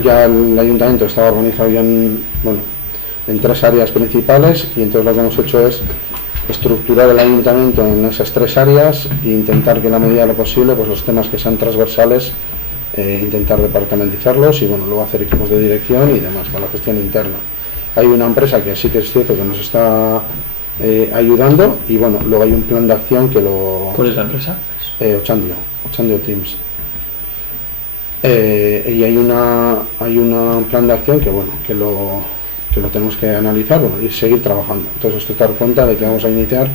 ya el ayuntamiento estaba organizado ya en 3 áreas principales, y entonces lo que hemos hecho es estructurar el ayuntamiento en esas 3 áreas e intentar que en la medida de lo posible los temas que sean transversales intentar departamentizarlos y luego hacer equipos de dirección y demás para la gestión interna. Hay una empresa que sí que es cierto que nos está ayudando y luego hay un plan de acción que lo... ¿Cuál es la empresa? Ochandio Teams. Y hay un plan de acción que lo tenemos que analizar y seguir trabajando. Entonces estoy dar cuenta de que vamos a iniciar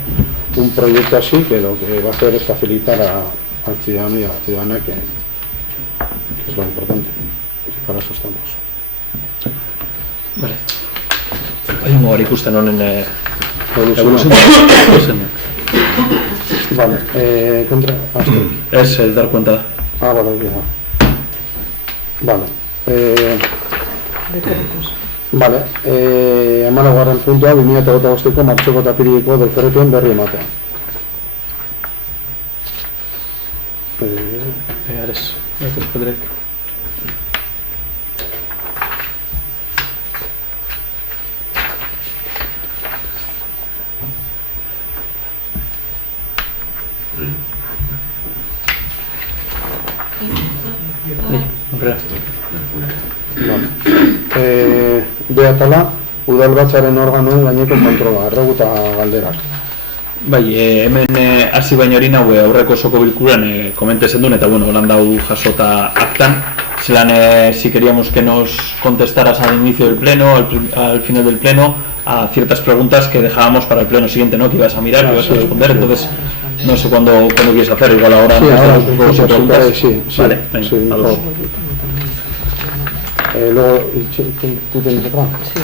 un proyecto así que lo que va a hacer es facilitar al ciudadano y a la ciudadana, que es lo importante, y para eso estamos. Vale. Hay un lugar ikusten honen Vale, contra... es el dar cuenta. Vale, ya. Vale. Vale, hamalaugarren puntua 2025ko martxoko eta apirileko dekretuen berri ematea. Ares, Pedrek. Beatala, udalbatzaren organoen gaineko kontrola, erregu eta galderak. Bai, hemen hasi baino hori nahu aurreko osoko bilkuran komentezen duen, eta holan dau jasota aktan. Zelan si queríamos que nos contestaras al inicio del pleno, al final del pleno, a ciertas preguntas que dejábamos para el pleno siguiente, ¿no? Que ibas a mirar, que ibas a responder, entonces no sé cuándo quieres hacer, igual ahora sí, antes ahora, de los preguntas. Sí, vale, venga, sí, vamos. Luego, ¿tú tienes otra? Sí,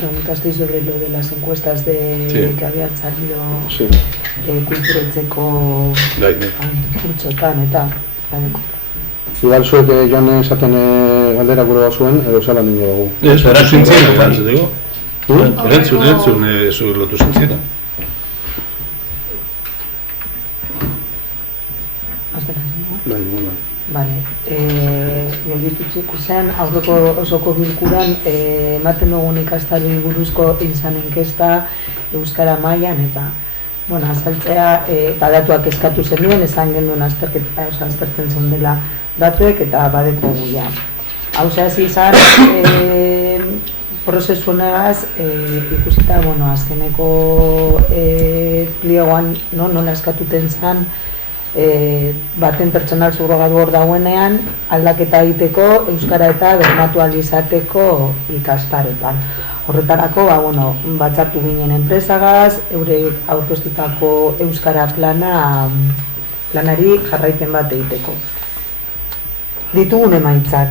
preguntasteis sobre lo de las encuestas que habían salido kulturetzeko kurtsotan eta Igual zuek joan esaten galdera gure bazuen, edo zelan ningo dugu. Erantzun lotu zintzena. Vale, gelditutxeko zen, aurreko osoko bilkuran ematen dugun ikastari buruzko izan inkesta Euskara mailan eta azaltzea datuak eskatu zenuen, esan genuen aztertzen zen dela datuek eta badeko guia. Hau zehaz izan, prozesu honegaz ikusita, azkeneko pliegoan nola eskatuten zen baten pertsonal subrogatu hor dagoenean aldaketa egiteko euskara eta bermatu ahal izateko ikastarotan. Horretarako, batzartu ginen enpresagaz, eurek aurkeztutako euskara planari jarraipen bat egiteko. Ditugun emaitzak.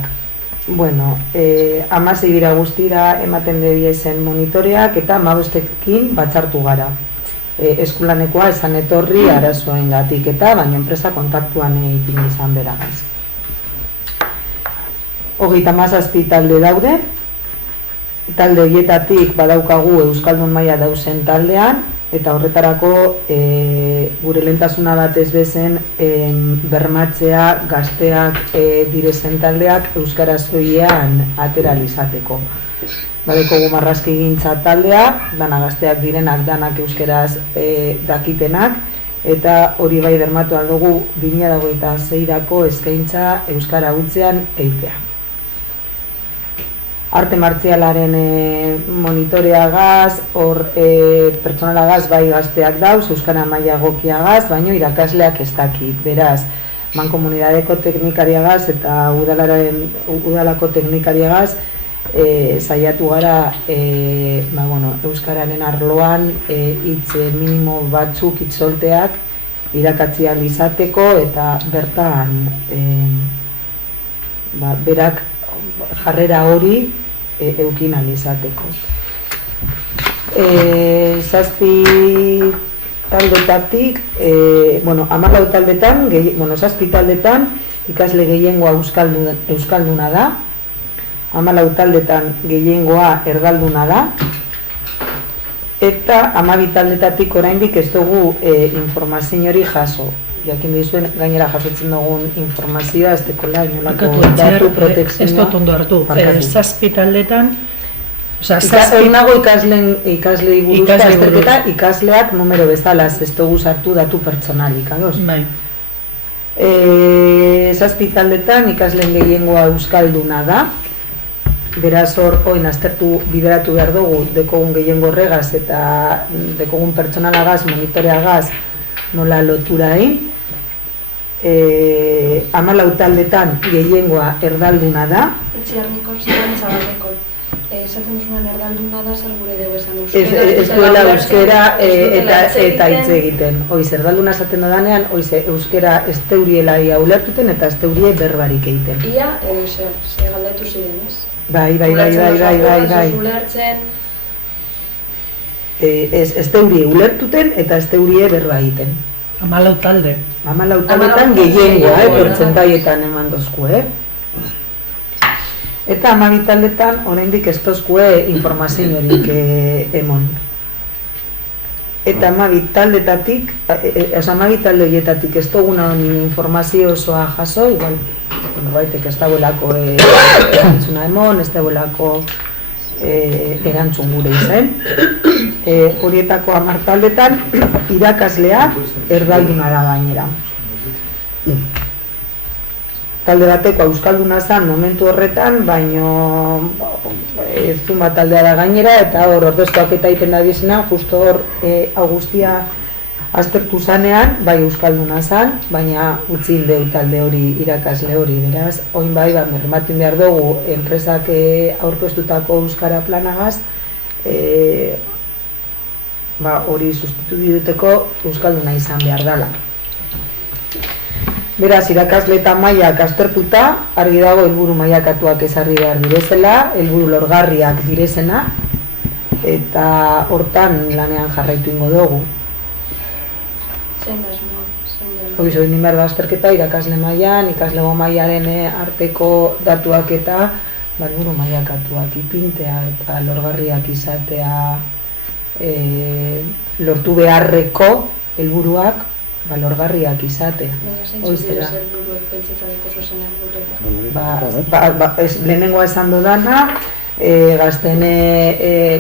16 dira guztira ematen debiezen monitoreak eta 15ekin batzartu gara. Eskulanekoa esan etorri arazoen gatik eta baina enpresa kontaktuan egin izan beragaz. 37 talde daude, talde horietatik badaukagu euskaldun maila dauzen taldean, eta horretarako gure lehentasuna batez bezen bermatzea gazteak direzen taldeak euskaraz oian ateralizateko. Badekogu marrazkigintza taldea, dana gazteak direnak, danak euskaraz dakitenak, eta hori bai bermatu aldugu 2026-rako eskaintza euskara hutzean eitea. Arte martzialaren monitoreagaz, hor pertsonalagaz bai gazteak dauz, euskara maila egokiagaz, baino irakasleak ez dakit. Beraz, mankomunidadeko teknikariagaz eta udalako teknikariagaz saiatu gara euskararen arloan hitz minimo batzuk hitzolteak irakatzi ahal izateko eta bertan berak jarrera hori eukin ahal izateko. 7 taldetatik, 14 taldetan, 7 taldetan ikasle gehiengoa euskalduna da, 14 taldetan gehiengoa erdalduna da, eta 12 taldetatik oraindik ez dugu informazio hori jaso. Jakin dizuen gainera jasotzen dugun informazioa ez dekola inolako datu protekzioa. Ez dut ondo hartu, 7 taldetan, hori nago ikaslei buruzko azterketa, ikasleak numero bezalaz ez dugu sartu datu pertsonalik, ados? Bai. 7 taldetan ikasleen gehiengoa euskalduna da, beraz hor oin aztertu bideratu behar dugu dekogun gehiengo horregaz eta dekogun pertsonalagaz, monitoreagaz nola lotura egin. 14 taldetan gehiengoa erdalduna da. Etxearniko zelan zabateko. Esaten duzunan erdalduna da, zer gure dugu esan euskera. Ez duela euskera eta hitz egiten. Oiz, erdalduna esaten danean, oiz, euskera ez teuriela ia ulertuten eta ez teurie berbarik egiten. Ia, ze galdatu ziren, ez? Bai. Ulertzen. Ez teurie ulertuten eta ez teurie berba egiten. 14 talde. 14 taldetan gehiengoa, portzentaietan eman dozku, Eta 12 taldetan oraindik ez dozkue informazio horik emon. Eta 12 taldetatik, 12 talde horietatik ez duguna informazio osoa jaso, igual, baitek ez dagoelako erantzuna emon, ez dagoelako erantzun gure izan. Horietako 10 taldetan irakaslea erdalduna da gainera. Talde bateko euskalduna zen momentu horretan, baino zumba taldea da gainera, eta hor ordezkoak eta egiten da bizena, justo hor Augustia aztertu zanean, bai euskalduna zen, baina utzi hildeu talde hori, irakasle hori, beraz, oin bai, bermatin behar dugu, enpresak aurkeztutako euskara planagaz, hori sustituiduteko euskalduna izan behar dela. Beraz, irakasle eta mailak aztertuta, argi dago helburu mailakatuak ezarri behar direzela, helburu lorgarriak direzena, eta hortan lanean jarraitu ingo dugu. Zein da esmoa? Horiz, hori behar da azterketa, irakasle mailan, ikaslego mailaren arteko datuak eta helburu mailakatuak ipintea eta lorgarriak izatea lortu beharreko helburuak lorgarriak izatea. Lehenengoa esan dodana,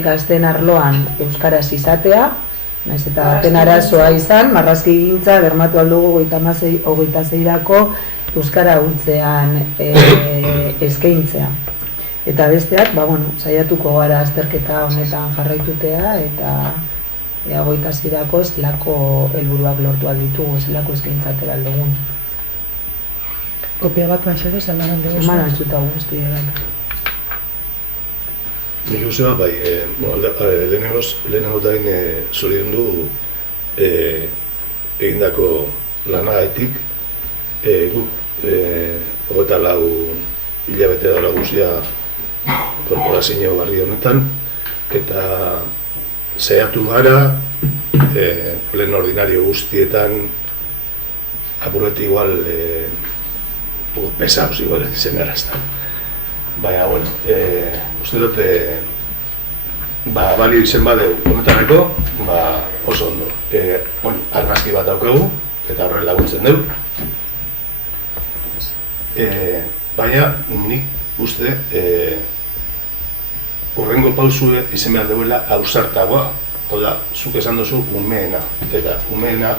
gazten arloan euskaraz izatea, naiz eta baten arazoa izan, marrazkigintza bermatu aldugu 26-rako euskara hutzean eskaintzea. Eta besteak, saiatuko gara azterketa honetan jarraitutea hogeita zirako zelako helburuak lortu alditugu, zelako eskaintzatera aldugun. Kopia bat mesedez, eman handigu. Eman altzuta guzti egat. Nik usea, bai, lehenengo dain zorion du egindako lanagatik guk 24 hilabete daula guztia korporazio barri honetan eta zehatu gara pleno ordinario guztietan apurreti igual pesaus igual izen garazta. Baina, bueno, uste dut balio izen badeu honetarako, oso ondo. Argazki bat daukagu, eta horre laguntzen dugu. Baina, nik uste hurrengo pausu izen behar duela ausartagoa. Hau da, zuk esan duzu umeena. Eta umeena,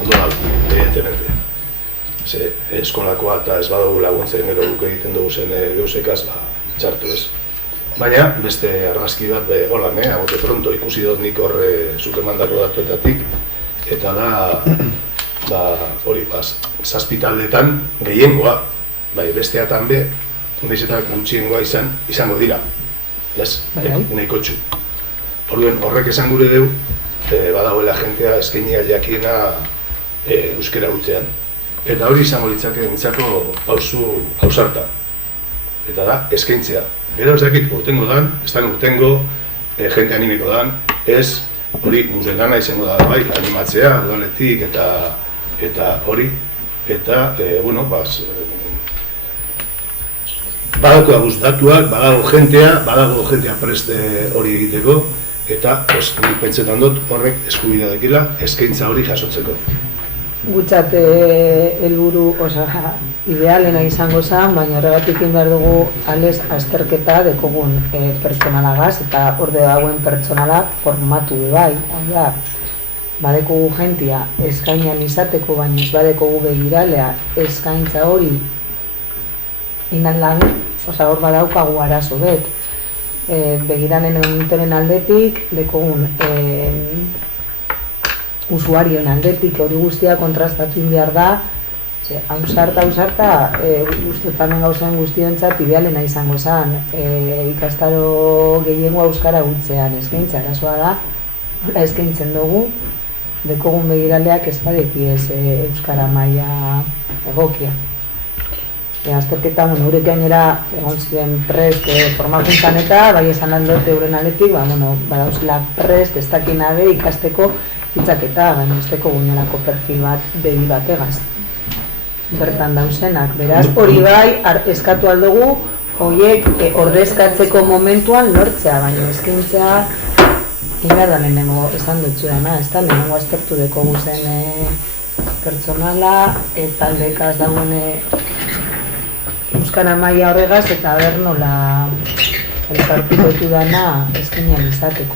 ondo da, evidentemente. Eskolakoa eta ez badugu laguntzen gero guk egiten dugu zen geusekaz, txartu ez. Baina, beste argazki bat, hola, agote pronto ikusi dut nik horre zuk emandako datuetatik, eta da, hori, zazpitaldetan gehiengoa, bai, besteatan be, nahizetak gutxiengoa izango dira, ez, nahiko txu. Horrek esan gure deu, badagoela jentea eskainia jakiena euskera gutzean. Eta hori izango litzake nintzako ausarta. Eta da, eskaintzea. Gero ez dakit urtengo dan, ez da urtengo, jente animiko dan, ez hori gure lana izango da, bai, animatzea, udaletik eta hori. Eta, bueno, badago aguz datuak, badago jentea preste hori egiteko, eta nik pentsetan dut horrek eskubidea dakila eskaintza hori jasotzeko. Gutzat helburu, idealena izango zen, baina horregatik behar dugu alez azterketa dekogun pertsonalagaz eta orde dagoen pertsonalak formatu bai. Badekogu jentia eskainian izateko, baina ez badekogu begiralea eskaintza hori inan lan, hor badaukagu arazo bet. Begiranen monitoren aldetik, dekogun usuarioen aldetik hori guztia kontrastatu behar da, hausarta, ustetan gauzen guztiontzat idealena izango zen, ikastaro gehiengoa euskara gutzean eskaintza, arazoa da, eskaintzen dugu, dekogun begiraleak ez badeki ez euskara maila egokia. Azterketa, eurek gainera egon ziren prest formakuntzan eta bai esan aldote euren aldetik, badauzela prest, ez dakinabe ikasteko hitzaketa, baina esteko guinelako perfil bat begi bat egaz. Bertan dauzenak, beraz, hori bai, eskatu aldugu, horiek ordezkatzeko momentuan lortzea, baina eskaintzea inberda lehenengo esan dutzu dena, ez da, lehenengo aztertu deko guzen pertsonala, eta aldekaz dagoen euskara maila horregaz, eta ber nola elkartuko dana eskainian izateko.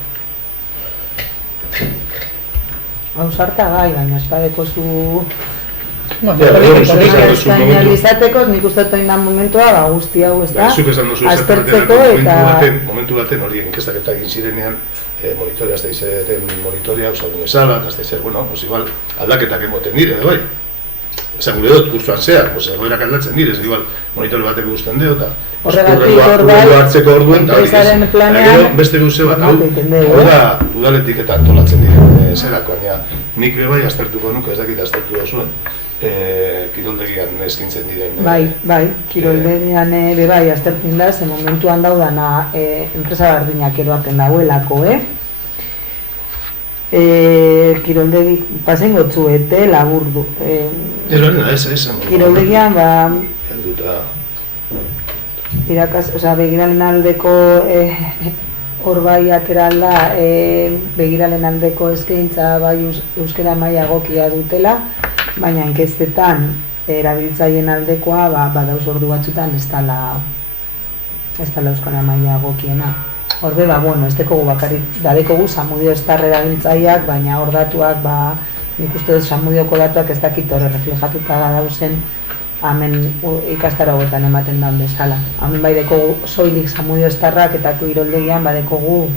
Hausarta bai, baina espadeko zu... Eskainian izateko, nik ustetan indan momentua, guzti hau ez da, aztertzeko eta... Momentu baten horien inkestaketa egin zirenean, monitoria, azte izaren monitoria, usadun esala, azte izan, bueno, igual aldaketak emoten dire, bai. Esan gure dut, kursuan zehar, egoerak aldatzen dire, ez igual monitore batek guztien deo, eta horregatik hor bai, enpresaren planean, beste guze bat, hau da udaletik eta antolatzen dire, zerako, baina nik bai aztertuko nuke, ez dakit aztertu da zuen, kiroldegian eskintzen diren. Bai, kiroldegian bai aztertzen da, ze momentuan daudana enpresa bardinak eroaten dauelako, kiroldegi pasen gotzuete laburdu. Kiroldegian, irakaz, begiralen aldeko hor bai ateralda begiralen aldeko eskaintza bai euskara maila egokia dutela, baina inkestetan erabiltzaileen aldekoa badauz ordu batzutan ez dala euskara maila egokiena. Horde, ez dekogu bakarrik, dadekogu Samudio Estar erabiltzaileak, baina hor datuak, nik uste dut Samudioko datuak ez dakit horre reflejatuta dauzen hemen ikastaro hauetan ematen dan bezala. Hemen bai dekogu soilik Samudio Estarrak eta kiroldegian badekogu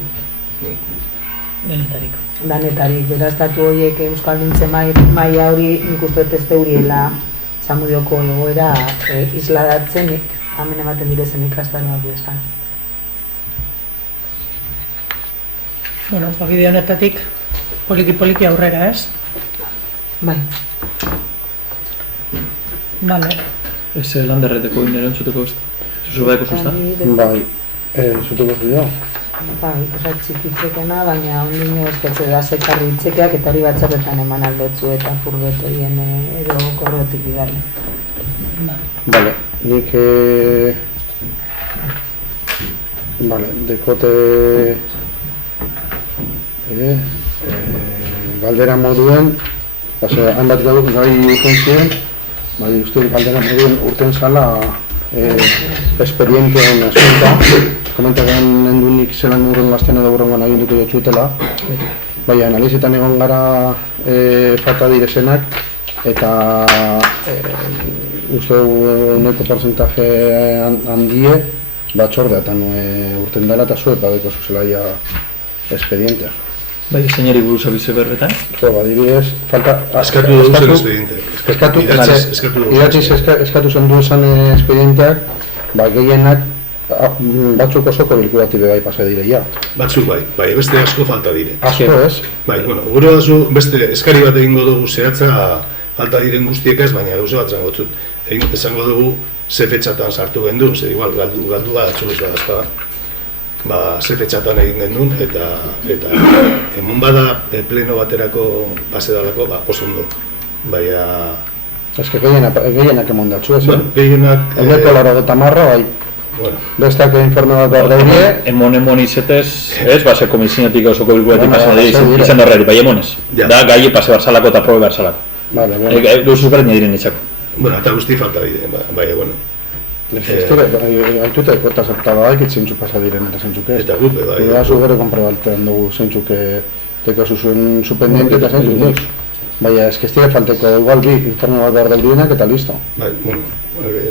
denetarik. danetarik, beraz datu horiek Euskalduntze maila hori nik uste dut ez deuriela Zamudioko egoera isladatzen, hemen ematen direzen ikastaroak esan. Bueno, bide honetatik poliki aurrera, ez? Bai. Vale. Ez landerreteko inero entzuteko ez? Zuzu badeko zuzta? Bai, zuteko zidea? Bai, osa txikitzekena, baina ondino ezketze da zekarri itxekeak eta hori batzarretan eman aldotzu eta purbetoien edo korrotik bidali. Bale, nik dekote galdera moduen, hanbat gai urten ziren, bai uste galdera moduen urten zala esperienteen asunta, komentatzen endunik zelan urren gazten edo urrengoan aginduko jotxutela, bai analizetan egon gara falta direzenak, eta uste neko porcentaje handie batzordeatan urten dela eta zuet badeko zuzelaia espedientea. Bai, zeinari buruz abize berretan? Badibidez, falta... Eskatu dugu zen espediente. Idatziz eskatu zen duen espedienteak, gehienak batzuk osoko bilkuratibe bai pasa dire, ja. Batzuk bai, beste asko falta dire. Asko ez? Bai, bueno, gure dazu beste eskari bat egingo dugu zehatza falta diren guztiek ez, baina gauze bat zango zut. Esango dugu ze fetxatan sartu gendun, ze igual galdu bat atxuguzoa dazpa. Ze fetxatan egin gendun, eta emun bada pleno baterako pase dalako, oso ondo. Baina... Ez que gehienak emon datzu, ez? Gehienak... Eleko laro geta marra, bai. Bestak informe bat behar daurie... Emon izetez, ez, base komisionetik osoko bilkuetik pasa dira, izan horreri, bai emonez. Da, gai pase barzalako eta probe barzalako. Duzuz berdin diren itxako. Bueno, eta guzti falta dire, bai, bueno. Aitute eta zertaba haik zentzuk pasa diren eta zentzuk ez. Eta gupe, bai. Eta zu gero konprobaltean dugu zentzuk teko zuzuen zu pendiente eta zentzuk ez. Baina ez que ez dire falteko igual bi informe bat behar daudienak eta listo. Bai, bueno,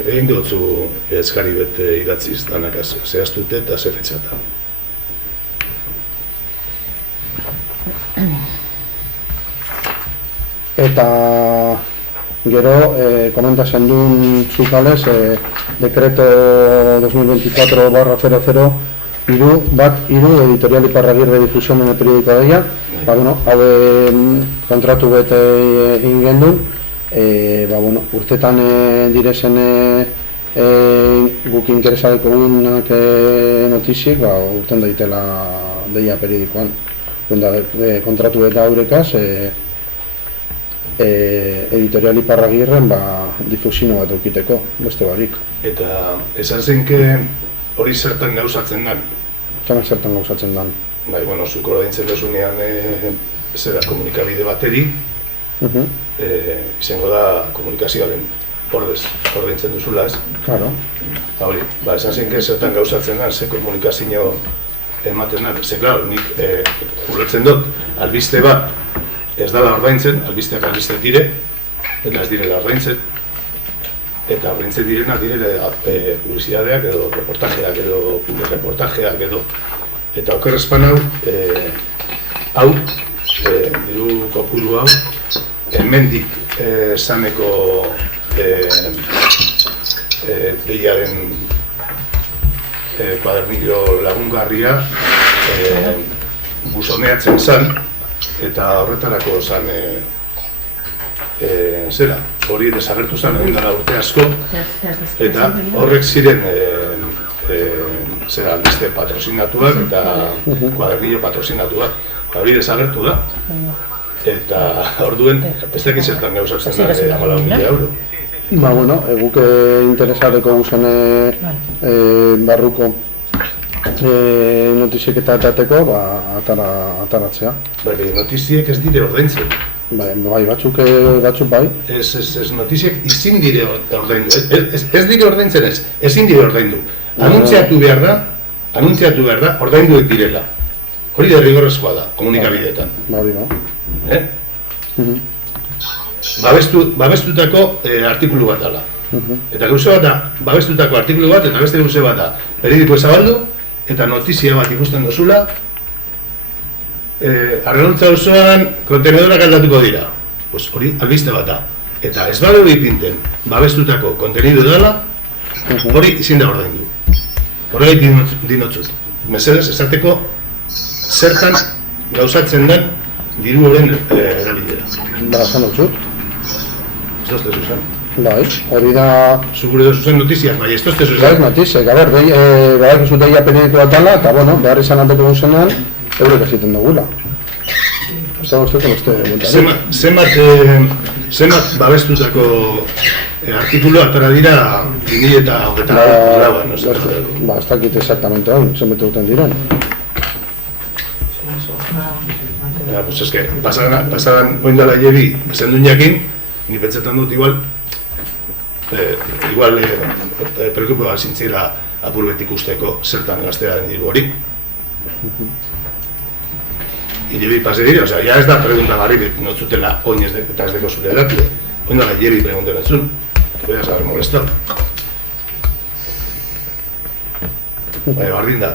egin dutzu eskari bete idatziz danak zehaztute eta ze fetxata. Eta gero, komentatzen duen zukales, dekreto 2024/00 iru editorial Iparragirre difusión en el periódico de ella, hau kontratu bete egin gendun, urtetan direzen guk interesadeko gunak notizik, urten daitela deia periodikoan. Kontratu eta haurekaz, editorial Iparragirren difusino bat eukiteko, beste barik. Eta esan zenke hori zertan gauzatzen dan? Zertan gauzatzen dan? Bai, bueno, zuko ordaintzen desunean zera komunikabide bateri, izango da komunikazioaren ordez ordaintzen duzula, ez? Claro. Hori, esan zenke zertan gauzatzen dan, ze komunikazio ematen dan. Ze, klaro, nik ulertzen dut, albiste bat ez dala ordaintzen, albisteak albiste dire, eta ez direla ordaintzen. Eta ordaintzen direna direla publizidadeak edo reportajeak edo reportajeak edo. Eta okerrezpan hau, diru kopuru hau, hemendik zaneko deiaren kuadernillo lagungarria buzoneatzen zan, eta horretarako zan zera, hori desagertu zan egin dara urte asko, eta horrek ziren zera albiste patrozinatuak eta kuadernillo patrozinatuak, hori desagertu da. Eta orduen, ez dakit zertan gauzatzen da 14.000 euro. Guk interesadeko guzen barruko notiziek eta atateko, ataratzea. Notiziek ez dire ordaintzen. Bai, batzuk bai. Ez notiziek izin dire ordaindu. Ez dire ordaintzen ez, ezin dire ordaindu. Anuntziatu behar da, ordainduek direla. Hori derrigorrezkoa da, komunikabideetan. Hori da. Babestutako artikulu bat dela. Eta gauze bat da, babestutako artikulu bat, eta beste gauze bat da, periodiko ezabaldu, eta notizia bat ikusten dozula, Arrauntza osoan kontenedorak aldatuko dira. Pues hori albiste bat da. Eta ez badeu ipinten babestutako kontenido dela, hori ezin da ordaindu. Horregatik dinotzut. Mesedez esateko zertan gauzatzen den diru horren erabilera. Ba, zan dutxut. Ez dozte zuzen. Bai, hori da... Zugure da zuzen notiziak, bai, ez dozte Bai, zuzen. notizek, a ber, behar izut deia periodiko bat dala, eta bueno, behar izan anteko guzenean, eurek aziten dugula. Ez da guztetan uste bultari. Zenbat babestutako artikulu atara dira 2024an, no sé. Ba, ez dakit exactamente hori, zenbete duten diren. Ja, pues es que pasadan oindala jebi zendun jakin, ni pentsetan dut igual preocupa zintzira apur bet ikusteko zertan gaztea den diru hori. Jebi pase dira, osea, ya ez da pregunta barrik notzutela oinez eta ez deko zure datu. Oindala jebi pregunten entzun, voy a saber molestar. Bardin da,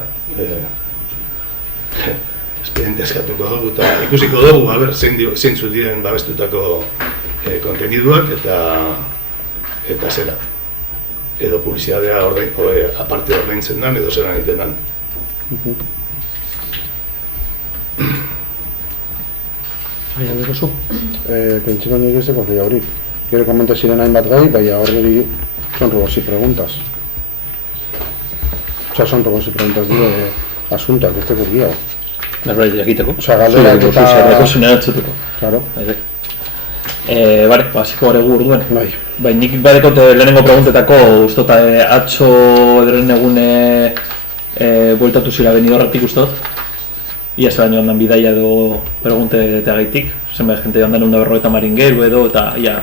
espediente eskatuko dugu eta ikusiko dugu, a ber, zeintzu diren babestutako konteniduak eta zera. Edo publizitatea aparte ordaintzen dan, edo zeran egiten dan. Baina dugu zu? Pentsiko nik ez deko horik. Gero komenta ziren hainbat gai, baina horreli son robos y preguntas. Osa, son robos y preguntas dire asuntoak, ez deko guiao. Berbait jakiteko. Osa, galderak eta... Zerreko zunean atzuteko. Claro. Bare, hasiko gara gu orduen. Bai, nik badekot lehenengo preguntetako, ustot, atxo ederen egune bueltatu zira benidorretik ustot. Ia zelan joan dan bidaia edo preguntetea gaitik. Zenbait jente joan dan 150 maringeru edo, eta ia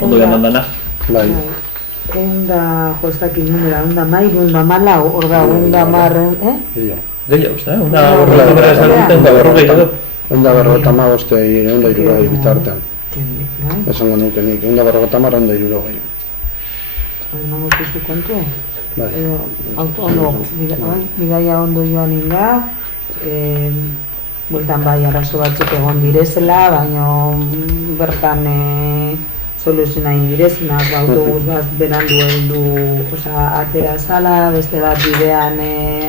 ondo joan dan dana. bai. Eunda, jo, ez dakit numera, eunda mairu, eunda malau, hor da, eunda marren, Gehiago, uste, una berrogei ez da duten, da berrogei edo. Eunda berrogeta magostei, eunda irurogei bitartean. Esango nuke nik, eunda berrogeta mar, eunda irurogei. Emango zizu kontu? Bai. Auto ondo, bidaia ondo joan ila, bueltan bai arazo batzuk egon direzela, baina bertan soluzioa indirezenak, autobus bat berandu heldu atera zala, beste bat bidean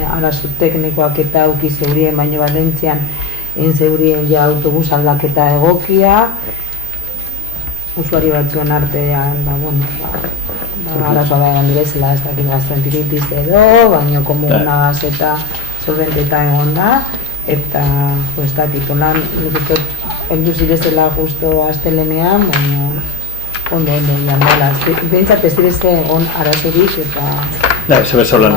arazo teknikoak eta uki zeurien, baina Valentzian egin zeurien ja autobus aldaketa egokia, usuari batzuen artean, arazoa da egon direzela, ez dakit gastrentiritis edo, baina komunagaz eta solventeta egon da, eta ez dakit, holan, heldu zirezela justo astelenean, baina ondo jandala, bentsat ez direzte egon arazorik eta Zer bezolan...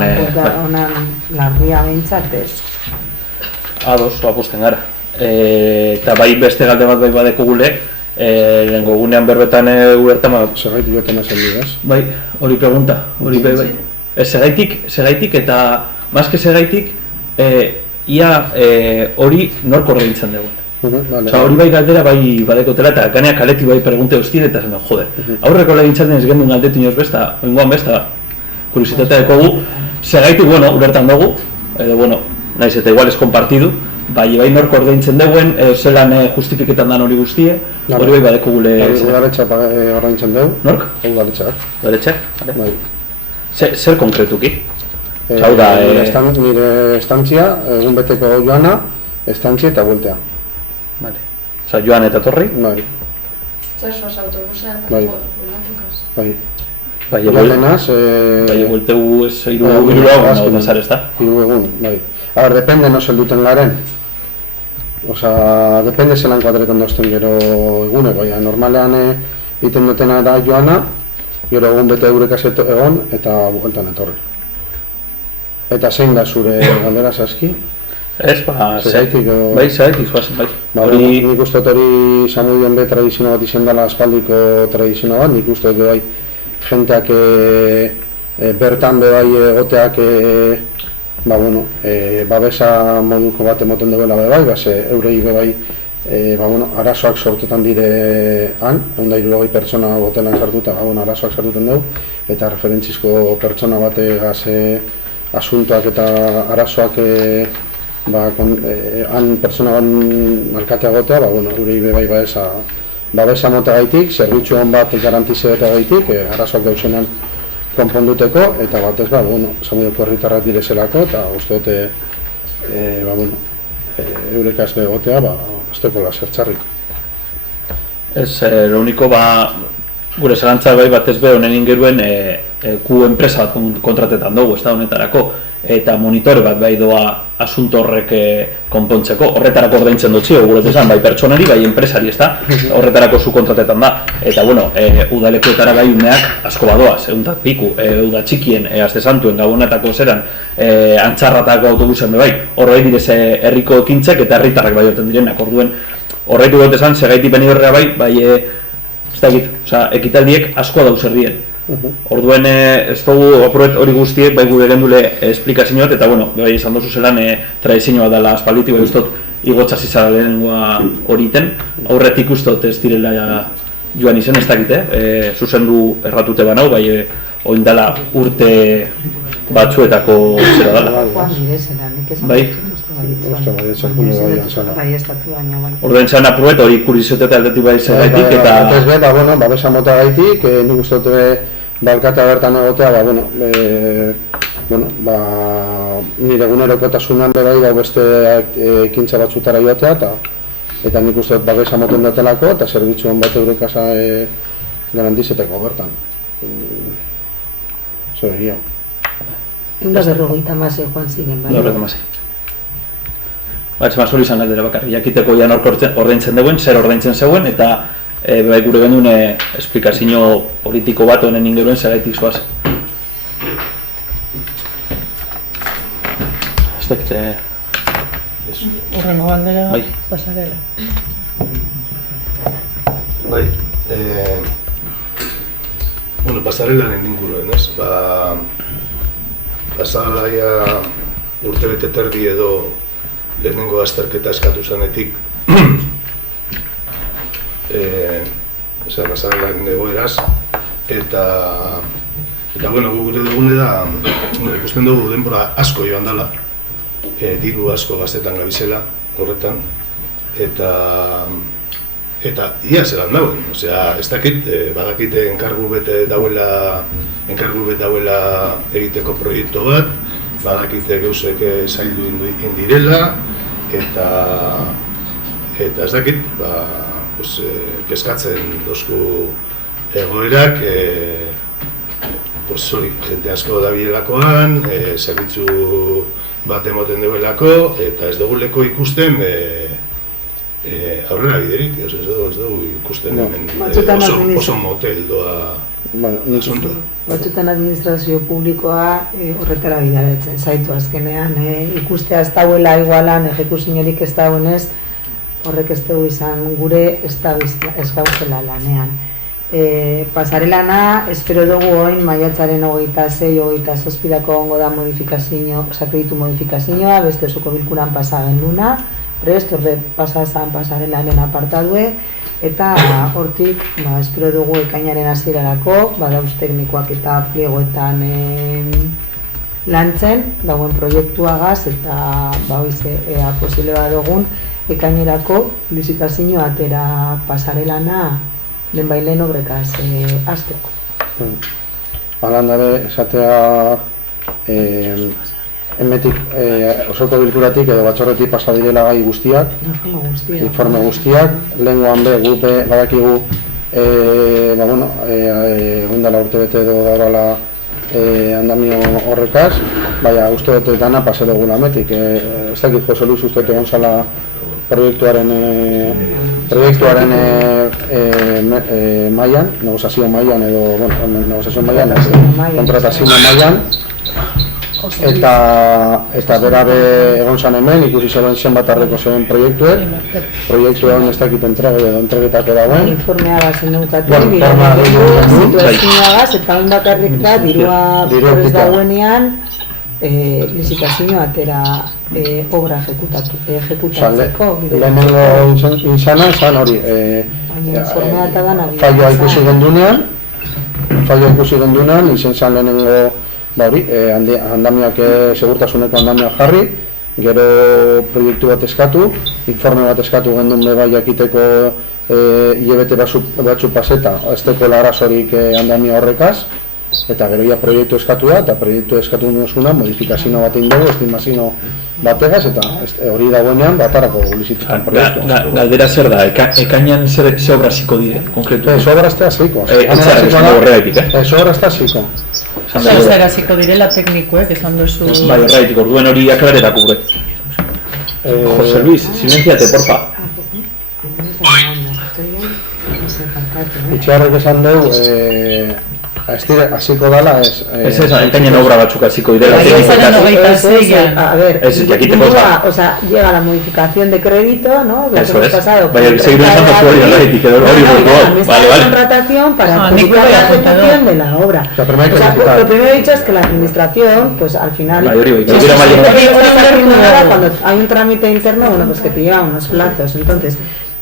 honan larria bentsat ez. Ados, aposten gara. Eta bai beste galde bat bai badeko gule, lehenko gunean berbetan ulertama... Segaitik joten esan bidez? Bai, hori pregunta, hori bai. Segaitik eta, mazke segaitik, ia hori norko ordaintzen dugu. Hori bai galdera bai badekotela eta ganea kaleti bai pregunte hostien eta zen, jode. Aurreko legintzalden ez gendun galdetu inoz besta, oingoan besta, kuriositatea dekogu, segaitik, bueno, ulertan dugu, edo, naiz eta igual ez kompartidu, bai norko ordaintzen duguen, zelan justifiketan dan hori guztie, hori bai badeko gule... Udaletxak ordaintzen dugu? Nork? Udaletxak. Udaletxak? Bai. Zer konkretuki? Nire estantzia, egun beteko joana, estantzia eta bueltea. Vale. Osa, joan eta torri? Bai. Zer soaz autobusean, bulatukas? Bai. Bai, buelteu ez hiru egun zar ez da? Hiru egun, bai. A ber, depende no zelduten garen. Osa, depende zelan kuadretan dozten gero egune, baina normalean egiten dutena da joana, gero egun bete eurekaz egon eta bueltan etorri. Eta zein da zure galdera zazki? Ez, segaitik edo... Bai, segaitik zoazen, bai. Nik uste hori Samudien be tradizio bat izan dela aspaldiko tradizio bat, nik uste be bai jenteak bertan be bai egoteak babesa moduko bat emoten duela be bai, eurei be bai arazoak sortetan dire han, 160 pertsona hotelan sartuta, arazoak sartuten dugu, eta referentzizko pertsona bategaz asuntoak eta arazoak han pertsona alkatea gotea, gure bai babesa motagaitik, zerbitzu hon bat garantizeetagaitik, arazoak dauzenan konponduteko, eta batez, Samudioko herritarrak direzelako, eta uste dute, eureka ez begotea, ez tekola zertxarrik. Ez, lo único, gure zelantza bai batez be honen ingeruen gu enpresa bat kontratetan dugu, ez da honetarako, eta monitore bat bai doa asunto horrek konpontzeko, horretarako ordaintzen dutzi, gure esan, bai pertsonari, bai enpresari, ez da, horretarako zu kontratetan da, eta udalekuetara bai uneak asko badoaz, eguntak piku, uda txikien, azte santuen, gabonetako zeran, antxarratako autobusen bai, horre direz herriko ekintzek eta herritarrak bai horten direnak, orduen, horretu dut esan, segaiti beni horrea bai, ez da egit, ekitaldiek askoa dauz herrien. Orduen ez dugu apuret hori guztiek, bai gure gendule esplikazioak, eta bai esan dozu zelan tradizioa dela aspaliti, bai ustot igotza zizara lehenengoa horiten, aurretik ustot ez direla joan izen, ez dakit, zuzendu erratute banau, bai oindala urte batzuetako zera dela. Bai? Orduen zan apuret hori kuriziotetea aldetik bai zergaitik, eta... babesa mota gaitik, nik uste dute balkata bertan egotea, nire egunerokotasunan bai beste ekintza batzutara joatea, eta nik uste dut babesa moten datelako, eta zerbitzuen bat eurekasa garantizeteko bertan. Zer egia. Eunda berrogeita masei joan ziren, bai? Berrogeita masei. Ez mazuri izan galdera bakarri, jakiteko jan ordaintzen deuen, zer ordaintzen zeuen, eta bai gure genuen esplikazio politiko bat honen ingeruen zergaitik zoaz. Ez dakit... Horrengo galdera, pasarela. Bai, pasarelaren inguruen, ez? Pasarela urtebete terdi edo lehenengo azterketa eskatu zanetik pasarelaren egoeraz, eta gure dugune da, ikusten dugu denbora asko joan dela, diru asko gaztetan gabizela horretan, eta ia zelan dagoen, ez dakit, badakite enkargu bete dauela egiteko proiektu bat, badakite geuzek zaildu indirela, eta ez dakit, kezkatzen dozku egoerak, jente asko dabilelakoan, zerbitzu bat emoten duelako, eta ez duguleko ikusten aurrera biderik, ez dugu ikusten oso motel doa asunto. Batzutan administrazio publikoa horretara bidaratzen zaitu azkenean, ikustea ez dauela igualan, ejekuziorik ez dauenez, horrek ez dugu izan gure ez gauzela lanean. Pasarelana, espero dugu oin maiatzaren 26-27 ongo da kreditu modifikazioa, beste osoko bilkuran pasa genduna, prest, horre pasazan pasarelaren apartadue, eta hortik, espero dugu ekainaren hasierarako, badauz teknikoak eta pliegoetan lantzen, dagoen proiektuagaz, eta ea posible badugun, ekainerako lizitazio atera pasarelana lehenbailen obrekaz azteko. Halan dabe, esatea emetik osoko bilkuratik edo batzorretik pasa direla gai guztiak, informe guztiak, lehengoan gupe badakigu ondala urte bete edo daurala andamio horrekaz, baina uste dute dana pase dugu lametik. Ez dakit Jose Luis uste dute gonzala proiektuaren mailan, negozazio mailan edo, negozazio mailan, kontratazio mailan, eta berabe egon zan hemen, ikusi zegoen zenbat arreko zegoen proiektuan ez dakit entregetako dagoen. Informea bazen neukatu, situazioagaz, eta ondakarrik da, dirua ez dagoenean, lizitazio atera obra ejekutatzeko. Lehenengo izana, zan hori, falloa ikusi gendunean, izen zan lehenengo andamiak, segurtasuneko andamiak jarri, gero proiektu bat eskatu, informe bat eskatu gendun bai jakiteko hilabete batzu paseta, ez tekola arazorik andamia horrekaz, eta gero ja proiektu eskatu da, eta proiektu eskatu nuzuna, modifikazio bat egin dugu, estimazio bategaz, eta hori dagoenean batarako lizitutan proiektu. Galdera zer da, ekainan ze obra ziko dire, konkretu? Ez obra ez da ziko. Ez obra ez da ziko. Zer hasiko direla teknikoek, esan duzu... Bai, horretik, orduen hori aklarerako gure. José Luis, silenciate, porfa. Itxarrek esan dugu, hasiko dala ez... Ez ekainen obra batzuk hasiko direla. A ver, llega la modificación de crédito, ¿no? Eso es. Vaya, seguir usando su hori horretik, la contratación para adjudicar la ejecución de la obra. Lo primero dicho es que la administración, pues al final... Cuando hay un trámite interno, bueno, pues que te lleva unos plazos, entonces...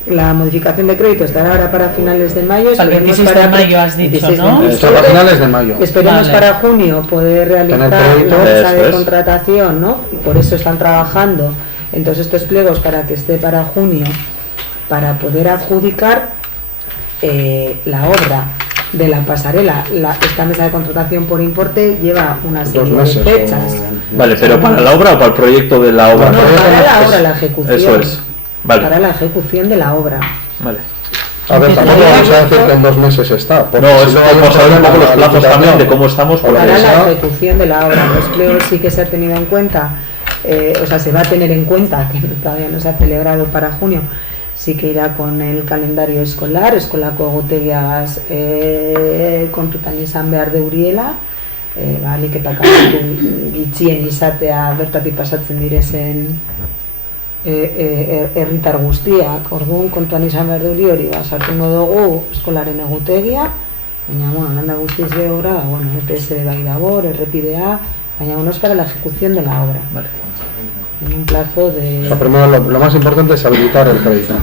La modificación de crédito estará ahora para finales de mayo. Al 26 de mayo has dicho, ¿no? Para finales de mayo. Esperemos para junio poder realizar la mesa de contratación, ¿no? Y por eso están trabajando en todos estos pliegos para que esté para junio, para poder adjudicar la obra de la pasarela. Esta mesa de contratación por importe lleva una serie de fechas. Vale, pero ¿para la obra o para el proyecto de la obra? No, para la obra, la ejecución. Eso es. Vale. Para la ejecución de la obra. Vale. A ver, tampoco vamos a decir que en 2 meses está. No, eso vamos a ver un poco los plazos también de cómo estamos. Para la ejecución de la obra, los pliegos sí que se ha tenido en cuenta, se va a tener en cuenta, que todavía no se ha celebrado para junio, sí que irá con el calendario escolar, eskolako egutegiaz kontutan izan behar de Uriela, alik eta kantu gitxien izatea bertatik pasatzen direzen herritar guztiak, orduan kontuan izan behar duri hori, sartungo dugu eskolaren egutegia, baina, bueno, landa guztiz de obra, bueno, EPS bai dabor, errepidea, baina, bueno, es para la ejecución de la obra. Vale. En un plazo de... Primero, lo más importante es habilitar el crédito,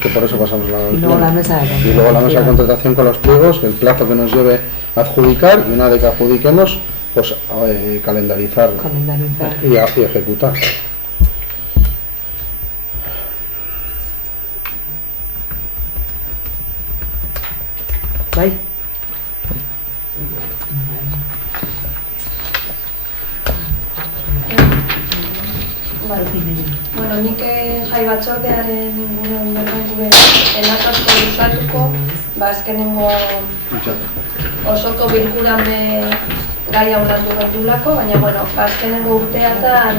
que por eso pasamos y luego la mesa de contratación. Y luego la mesa de contratación con los pliegos, el plazo que nos lleve a adjudicar, y una vez que adjudiquemos, pues calendarizar. Y ejecutar. Bai. Bueno, nik jai batzordearen inguruan bertan gure enakasko usatuko, azkenengo osoko bilkuran gai aurratu gertulako, baina, bueno, azkenengo urteatan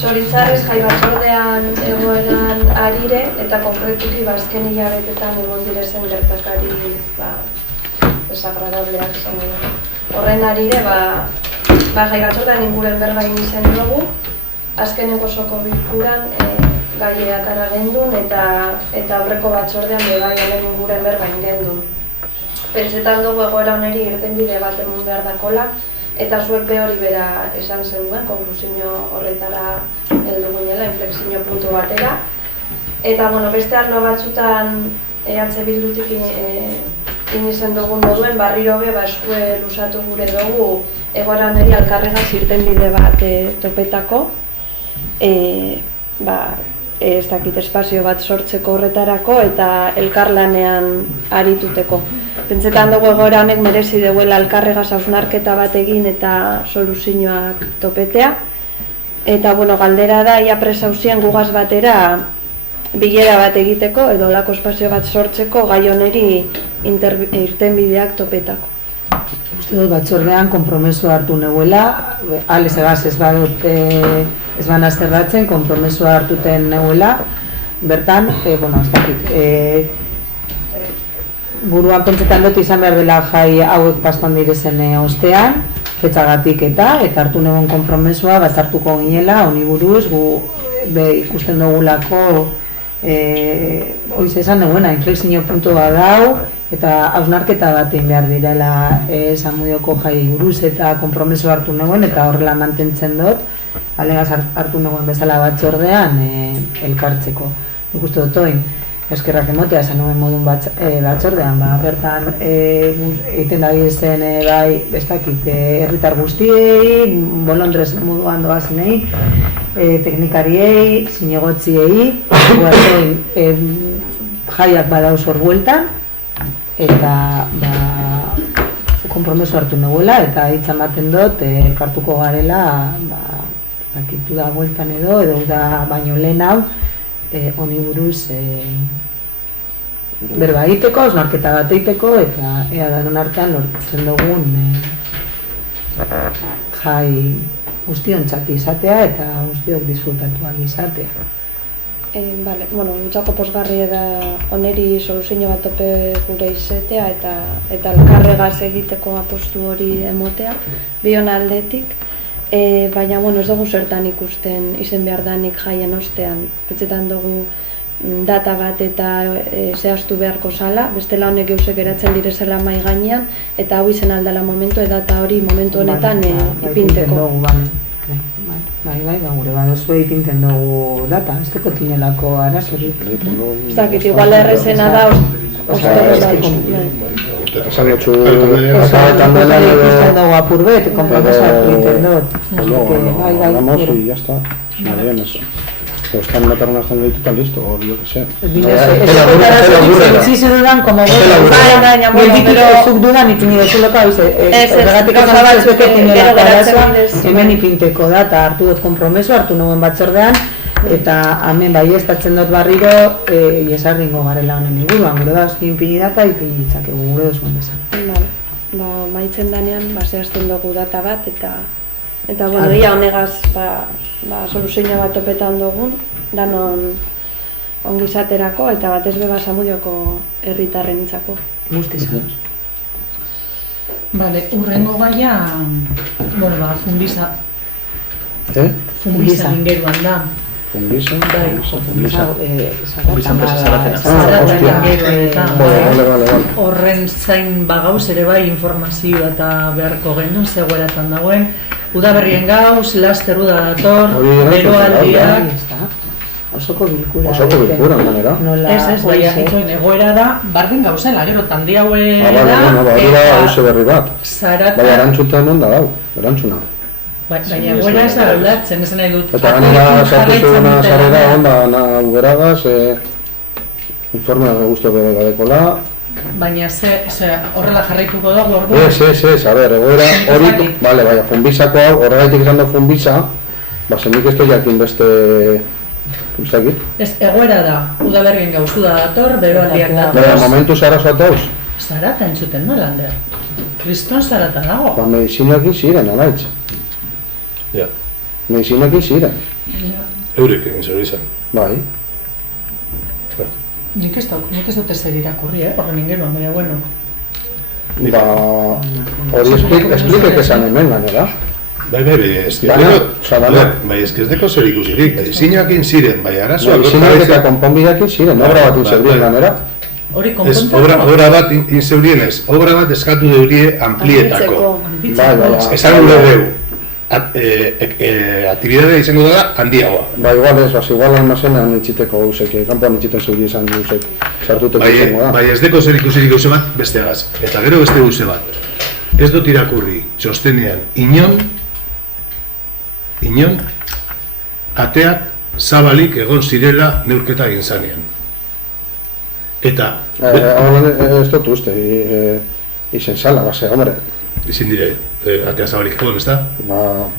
zoritzarrez jai batzordean egoeran arire, eta konkretuki azken hilabetetan egon direzen gertakari desagradableak izango da. Horren arire, jai batzordean inguren berbain izan dugu, azkenengo osoko bilkuran gai atara gendun eta aurreko batzordean bai honen inguren berbain gendun. Pentsetan dugu egoera honeri irtenbide bat emun behar dakola, eta zuek hori bera esan zenuen, konklusio horretara heldu ginela, inflexio puntu batera. Eta, bueno, beste arlo batzutan EH Bildutik inizen dugun moduen, barriro be, eskue lusatu gure dugu egoera honeri alkarregaz irtenbide bat topetako. Ez dakit espazio bat sortzeko horretarako eta elkarlanean arituteko. Pentsetan dugu egoera honek merezi duela elkarregaz hausnarketa bat egin eta soluzioak topetea. Eta, bueno, galdera da, ia presauzien gugaz batera bilera bat egiteko edo olako espazio bat sortzeko gai honeri irtenbideak topetako. Uste dut batzordean konpromesu hartu neuela, alez egaz ez badut ez ban azterratzen, konpromesua hartuten neuela, bertan, bueno, ez dakit, buruan pentsetan dut izan behar dela jai hauek pastan direzen ostean, fetzagatik eta hartu neuen konpromesua, bazartuko ginela, honi buruz, gu ikusten dugulako, hoiz esan duena, inflexio puntu bat dau, eta hausnarketa batein behar direla Zamudioko jai buruz eta konpromesu hartu neuen, eta horrela mantentzen dut, alegaz hartu neuen bezala batzordean elkartzeko. Nik uste dut oin, eskerrak emotea esan nuen modun batzordean, bertan egiten da bizen bai, ez dakit, herritar guztiei, bolondrez moduan doazenei, teknikariei, zinegotziei, guazen jaiak badauz hor bueltan, eta konpromeso hartu neguela, eta hitz ematen dut, elkartuko garela, zakitu da bueltan edo da baino lehen hau, honi buruz berba egiteko, osnarketa bat egiteko, eta ea danon artean lortzen dugun jai guztiontzat izatea eta guztiok disfrutatu ahal izatea. Vale, bueno, gutzako posgarri da oneri soluzio bat tope gure izatea eta elkarregaz egiteko apostu hori emotea, bion aldetik. Baina, bueno, ez dugu zertan ikusten izen behar danik jaien ostean. Betzetan dugu data bat eta zehaztu beharko zala, bestela honek eusek geratzen direzela mai gainean, eta hau izen aldala momentu, edata hori momentu honetan ipinteko. Bai, gure badozue ipinten dugu data, ez teko tinelako arazorik. Ez dakit, igual errezena da, Esan etxu akabetan dela ikusten dugu apur bet, konpromesak egiten dut. Vamos y ya está. Muy bien eso. Pero están mataron hasta el tan listo, o yo que sé. Sí se dudan como zuk dudan ipini dezuleka, horregatik esan batzuek tinelako arazoa, hemen ipinteko data hartu dut konpromeso, hartu nuen batzordean, eta hemen bai estatzen dut barriro iesarringo garela honen inguruan, gure da ipini data ipini ditzakegu gure duzuen bezala. Maitzen danean, zehazten dugu data bat, eta bueno, ia honegaz soluzio bat topetan dugun, danon ongizaterako eta batez beba Zamudioko herritarren itzako. Guztizan. Vale, urrengo gaia, bueno, Funbisa. Funbisa ingeruan da. Funbisa? Horren zain bagauz ere bai informazioa eta beharko genuen zegoeratan dagoen. Udaberrien gauz, laster uda dator, beroaldiak. Osoko bilkura. Osoko bilkura, manera. Ez, baina itzoin egoera da, bardin gauzela, gero tandi haue da, eta hauze berri bat. Zarata... Baina erantzuntan non da dau, erantzuna. Baina egoera ez da aldatzen, ez nahi dut. Eta gainera sartu zegoena sarrera onda uberagaz, informea guztiak gadekola. Baina horrela jarraituko dugu orduan? Ez, a ber, egoera hori, baina Funbisako hau, horregaitik izan da Funbisa, zenik ez jakin beste... Ez, egoera da, udaberrien gauz, uda dator, beroaldiak dator. Baina, momentu zarazoat dauz? Zarata entzuten da, Lander. Kriston zarata dago. Ba, medizinakin ziren, alaitz. Ja. Medizinakin ziren. Eurek egin zer izan. Bai. Nik ez dut ezer irakurri, horren ingeruan, baina bueno. Ba, hori esplikek esan hemen ganera. Bai, ez deko zer ikusirik, medizinakin ziren, bai arazoa... Medizinakin eta konponbideakin ziren, obra bat inzerbien ganera. Hori konpontan? Obra bat inzerbienez, obra bat eskatu deurie amplietako. Bai, esan gure deu, aktibidadea izango da handiagoa. Ba, igual ez, igual almazenan itxiteko gauzek, kanpoan itxiten zeuri izan gauzek, sartuteko izango da. Bai, ez deko zer ikusirik gauze bat besteagaz, eta gero beste gauze bat. Ez dut irakurri, txostenean, inon, ateak zabalik egon zirela neurketa egin zanean. Eta... Ez dut uste, izen zala, base, hombre. Izin dire, ateak zabalik egon, ez da?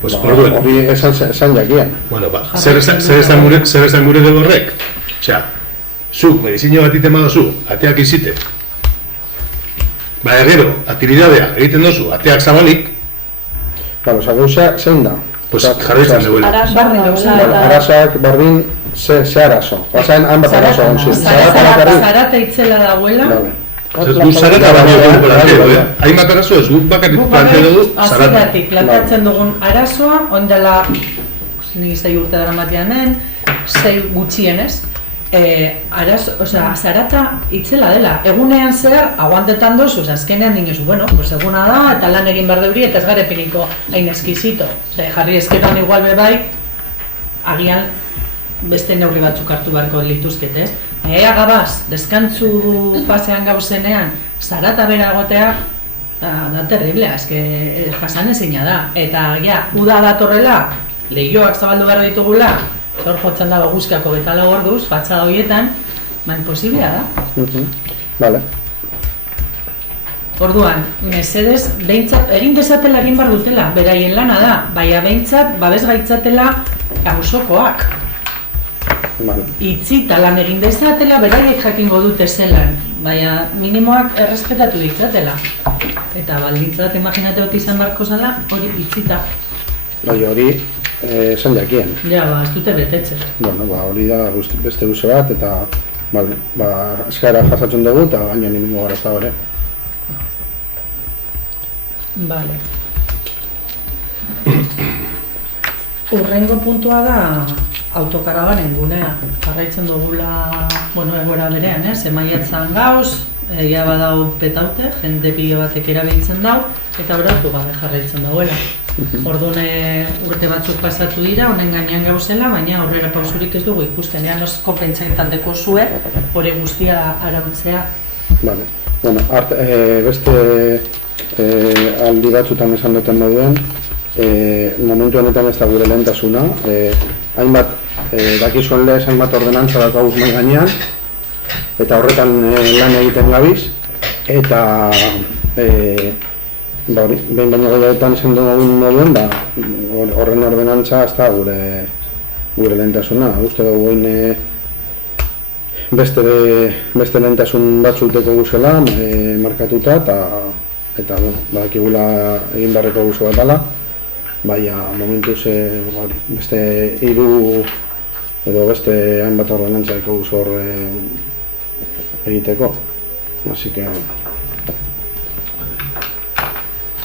Hori esan jakian. Bueno, zer esan gure dugu horrek? Osea, zuk, medizino bat iten badozu, ateak izite. Baina gero, aktibidadea egiten dozu, ateak zabalik. Claro, oza, gauza zein da? Pues jarraitzen duela. Arazoak bardin ze arazo. Bazaen han bat arazo gontzit. Zarata itzela dagoela. Guk zarata baino dugu planteo, hain bat arazo ez, guk bakarrik planteo dugu zarata. Aziratik planteatzen dugun arazoa, ondela, nik 6 urte dara matean 6 gutxienez, zarata itzela dela. Egunean zer, aguantetan dozu, azkenean dinezu, bueno, pues eguna da, eta lan egin behar deuri, eta ez gare piniko hain eskizito. Jarri esketan igual bebai, agian beste neurri batzuk hartu beharko lituzket, ez? Agabaz, deskantzu fasean gauzenean, zarata bera egotea, da terriblea, eske jasan ezina da. Eta, ja, uda datorrela, lehioak zabaldu behar ditugula, hor jotzen dago guzkiako betala orduz, fatxada horietan, imposiblea da. Vale. Orduan, mesedez, behintzat, egin dezatela egin behar dutela, beraien lana da, baina behintzat, babes gaitzatela auzokoak. Vale. Itzita lan egin dezatela, beraiek jakingo dute zelan, baina minimoak errespetatu ditzatela. Eta baldintzat, imaginate hori izan barko zala, hori itzita. Bai, hori esan jakien. Ja, ez dute betetzen. Bueno, hori da beste uso bat, eta eskaera jasatzen dugu, eta gaina nimengo gara ez da bere. Vale. Urrengo puntua da autokarabanen gunea. Jarraitzen dugula, egoera berean, emaiatzan gauz, egia badau petaute, jende pilo batek erabiltzen dau, eta beratu gabe jarraitzen dagoela. Orduan urte batzuk pasatu dira, honen gainean gauzela, baina aurrera pausurik ez dugu ikusten. Ean osko pentsaitan deko zue, hori guztia arautzea. Vale. Bueno, beste aldi batzutan esan duten moduen, momentu honetan ez da gure lehentasuna. Hainbat, dakizuen lez, hainbat ordenantza dakauz mai gainean, eta horretan lan egiten gabiz, eta behin baino gehiagoetan zendu egun moduen, horren ordenantza ez da gure lehentasuna. Uste dugu beste lehentasun batzuteko guzela markatuta, eta badakigula egin beharreko guzu bat dela, baina momentuz beste hiru edo beste hainbat ordenantzaiko guzu hor egiteko. Así que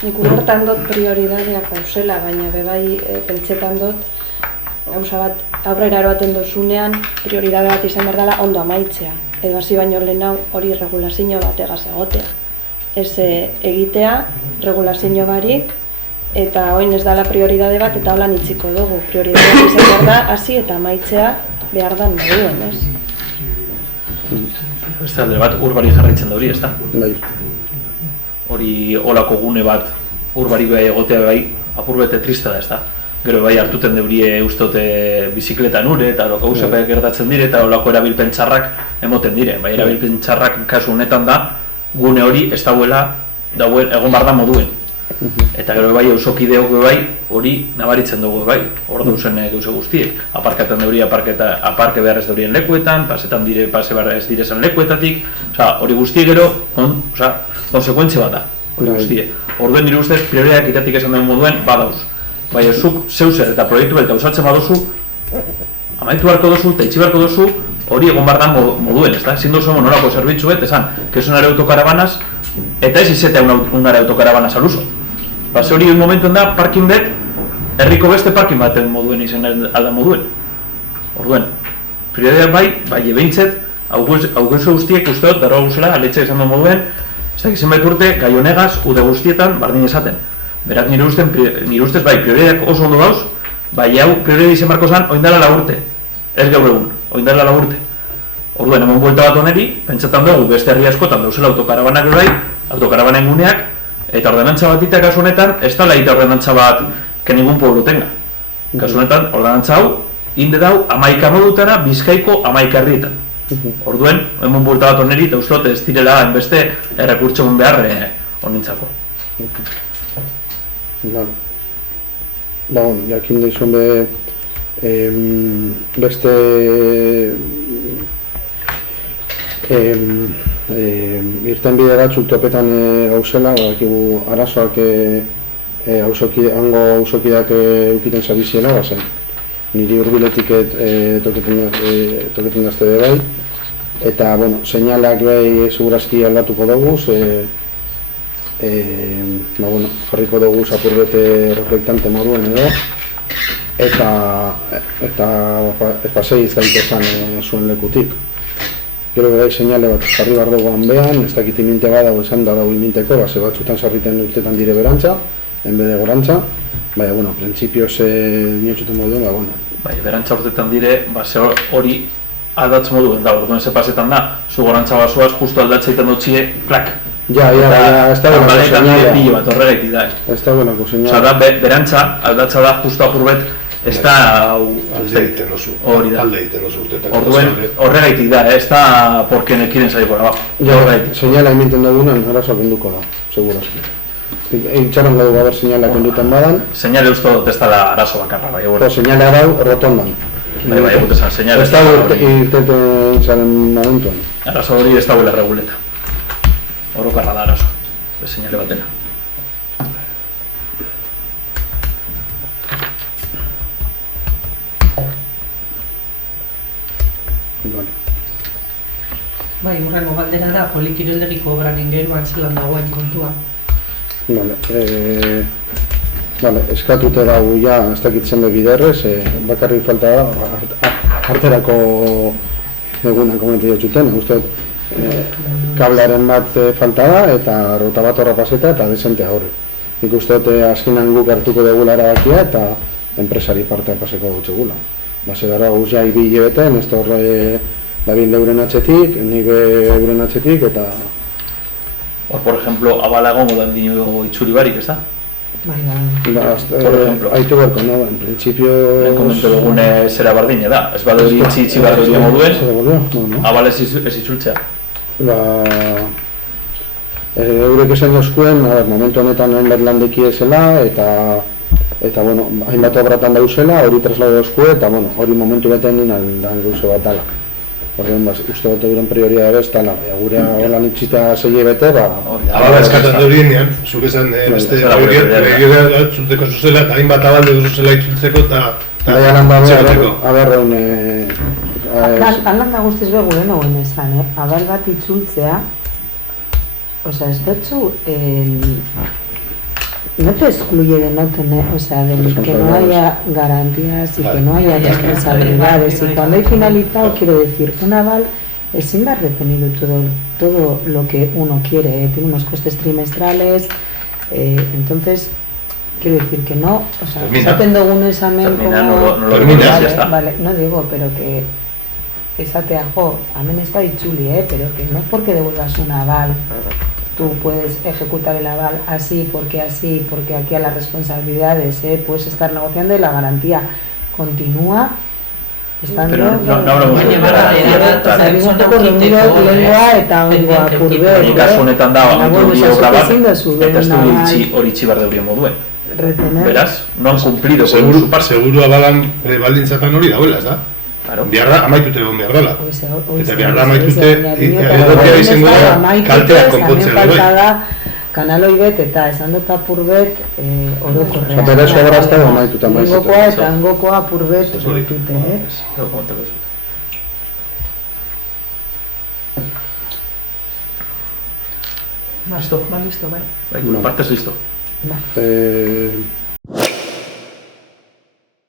Nik ulertan dut prioridadeak gauzela, baina bebai pentsetan dut gauza bat aurrera eroaten dozunean prioridade bat izan behar dela ondo amaitzea. Edo hasi baino lehen hori regulazio bat egaz egotea. Ez egitea, regulazio barik, eta oin ez dela prioridade bat eta holan itziko dugu. Prioridade izan behar da, hasi eta amaitzea behar da moduen, ez? Beste alde bat urbari jarraitzen da hori, ez da? Bai. Hori olako gune bat urbari bai egotea bai apurbete triste da, ez da? Gero bai hartuten deurie ustote bizikletan ure eta olako gauzeak gertatzen dire eta olako erabilpen txarrak emoten dire. Bai, erabilpen txarrak kasu honetan da gune hori ez dagoela egon behar da moduen. Eta gero bai auzokideok bai hori nabaritzen dugu bai, hor dauzen gauze guztiek. Aparkaten deuri aparke behar ez deurien lekuetan, pasetan dire pase behar ez direzan lekuetatik, hori guztiek gero, konsekuentzia bat da, hori guztiek. Orduen nire ustez, prioridadeak iratik esan duen moduen badauz. Baina zuk zeuzer eta proiektu belta usatzen baduzu, amaitu beharko duzu eta itxi beharko duzu, hori egon behar da moduen, ez da? Ezin duzu nolako zerbitzu bet, esan, que es unare autokarabanaz, eta ez izetea unare autokarabanaz al uso. Base hori momentuen da, parkin bet, herriko beste parkin baten moduen izan alda moduen. Orduen, prioridadeak bai behintzet, hau gauze guztiek uste dut, darroa guzela, aletxe izan duen moduen, ez da, zenbait urte, gaionegaz, ude guztietan, bardin esaten. Beraz, nire ustez bai, prioridadeak oso ondo dauz, bai hau prioridadeak izan barko zan, oindala 4 urte. Ez gaur egun, oindala 4 urte. Orduen, emon buelta bat oneri, pentsatan dugu beste herri askotan dauzela autokarabanak bai, autokarabanen guneak, eta ordenantza bat ita kasu honetan, ez da laita ordenantza bat que ningún pueblo tenga. Kasu honetan, ordenantza hau, inde dau, 11 modutara, Bizkaiko 11 herrietan. Orduen, emon buelta bat oneri, eta uste ez direla enbeste errekurtso behar honintzako. Jakin daizun beste irtenbide batzuk topetan gauzela, badakigu arazoak hango auzokideak eukiten zabiziela, bazen niri urbiletik toketan dazte bai, eta, seinaleak bai segurazki aldatuko dugu, jarriko dugu apurbete reflektante moduen edo, eta pasei ez daitezan zuen lekutik. Gero bai seinale bat jarri behar dugu hanbean, ez dakit iminte badago esan da dago iminteko, ze batzutan sarriten urtetan dire berantza, enbede gorantza, baina, printzipioz niotxuten moduen, Bai, berantza urtetan dire, hori aldatz moduen da, orduan ze pasetan da, zu gorantza basoaz justu aldatzaiten dutxie, plak. Ja, ez da buenako seinalea. Pilo bat horregaitik da. Ez da buenako seinalea. Osa, berantza aldatza da justu apurbet Ez da, Alde egiten oso. hori da. Alde egiten oso urtetako. Orduen, horregaitik da, ez da porque ne quieren salir por abajo. Horregaitik. Seinala eminten dugunan, arazoa kenduko da, segurazki. Itxaron gau gaber seinala kenduten badan, Señale usto dut ez dela arazo bakarra, bai, o seinala dau rotondan. bai, egut esan, señale Ez dago irteten zaren momentuan. arazo hori ez dagoela reguleta. Orokarra da arazo, ez señale batena. Vale. Bai, urrengo galdera da, Polikiroldegiko obraren geroan zelan dagoen kontua. Vale, eskatute dago ja, ez dakitzen de biderrez, bakarrik falta da, arterako egunan komentu jotxuten, uste kablearen bat falta da, eta rota bat horra paseta, eta desentea horri. Nik uste azkenan guk hartuko degula erabakia, eta enpresari partea paseko dutxegula. Base dara guz ja ibi hilabeten, ez da horre dabil euren atxetik, nik euren atxetik, eta... Hor, por ejemplo, abala egongo da dino itxuri barik, ez da? Bai, Por ejemplo. Aitu berko, no? En principio... Komento dugune zera bardine da, ez badu itxi barri moduen, Se devolvió? No. abala ez itzultzea. Eurek esan dozkuen, momentu honetan hainbat landeki ezela, eta bueno, hainbat obratan dauzela, hori traslado dozkue, eta bueno, hori momentu beten aldan gauze bat dala. Horren, uste dut euren prioridade ez dala, gure holan itxita zei bete, Abala eskatan durinean, zuk esan beste prioridade zuteko zuzela, eta hainbat abalde duzuzela itzultzeko, eta Baina txekoteko. Alan da guztiz begure nagoen esan, abal bat itzultzea, osea, ez dutzu, no te excluye de no tener, o sea, de que no haya garantías y que no haya responsabilidades. Y cuando hay finalizado, quiero decir, un aval es sin dar retenido todo lo que uno quiere, tiene unos costes trimestrales, entonces, quiero decir que no, o sea, esaten dugun examen como... No lo termina, ya Vale, está. vale, no digo, pero que esatea, jo, amen está dichuli, pero que no es porque devuelvas un aval, tú puedes ejecutar el aval así, porque aquí a las responsabilidades, puedes estar negociando y la garantía continúa estando... Pero no hablamos de Eta digo un poco reunido lengua eta ongoa purbe. Hori kasu honetan da, hori okabat, eta ez du hori itxi bar deurien moduen. Beraz, no han cumplido con su parte. Seguru abalan baldintzatan hori dauela, ez da? Claro. Biharra amaitute egon behar dela. Eta biharra amaitute egokia izango da kalteak konpontzea bai. Kanaloi bet eta esan dut apurbet orokorrean. Bere sobra ez dago amaituta maizute. Hangokoa eta hangokoa apurbet dute, Gero komentako zut. Listo, bai. Bai, partes listo. Ba.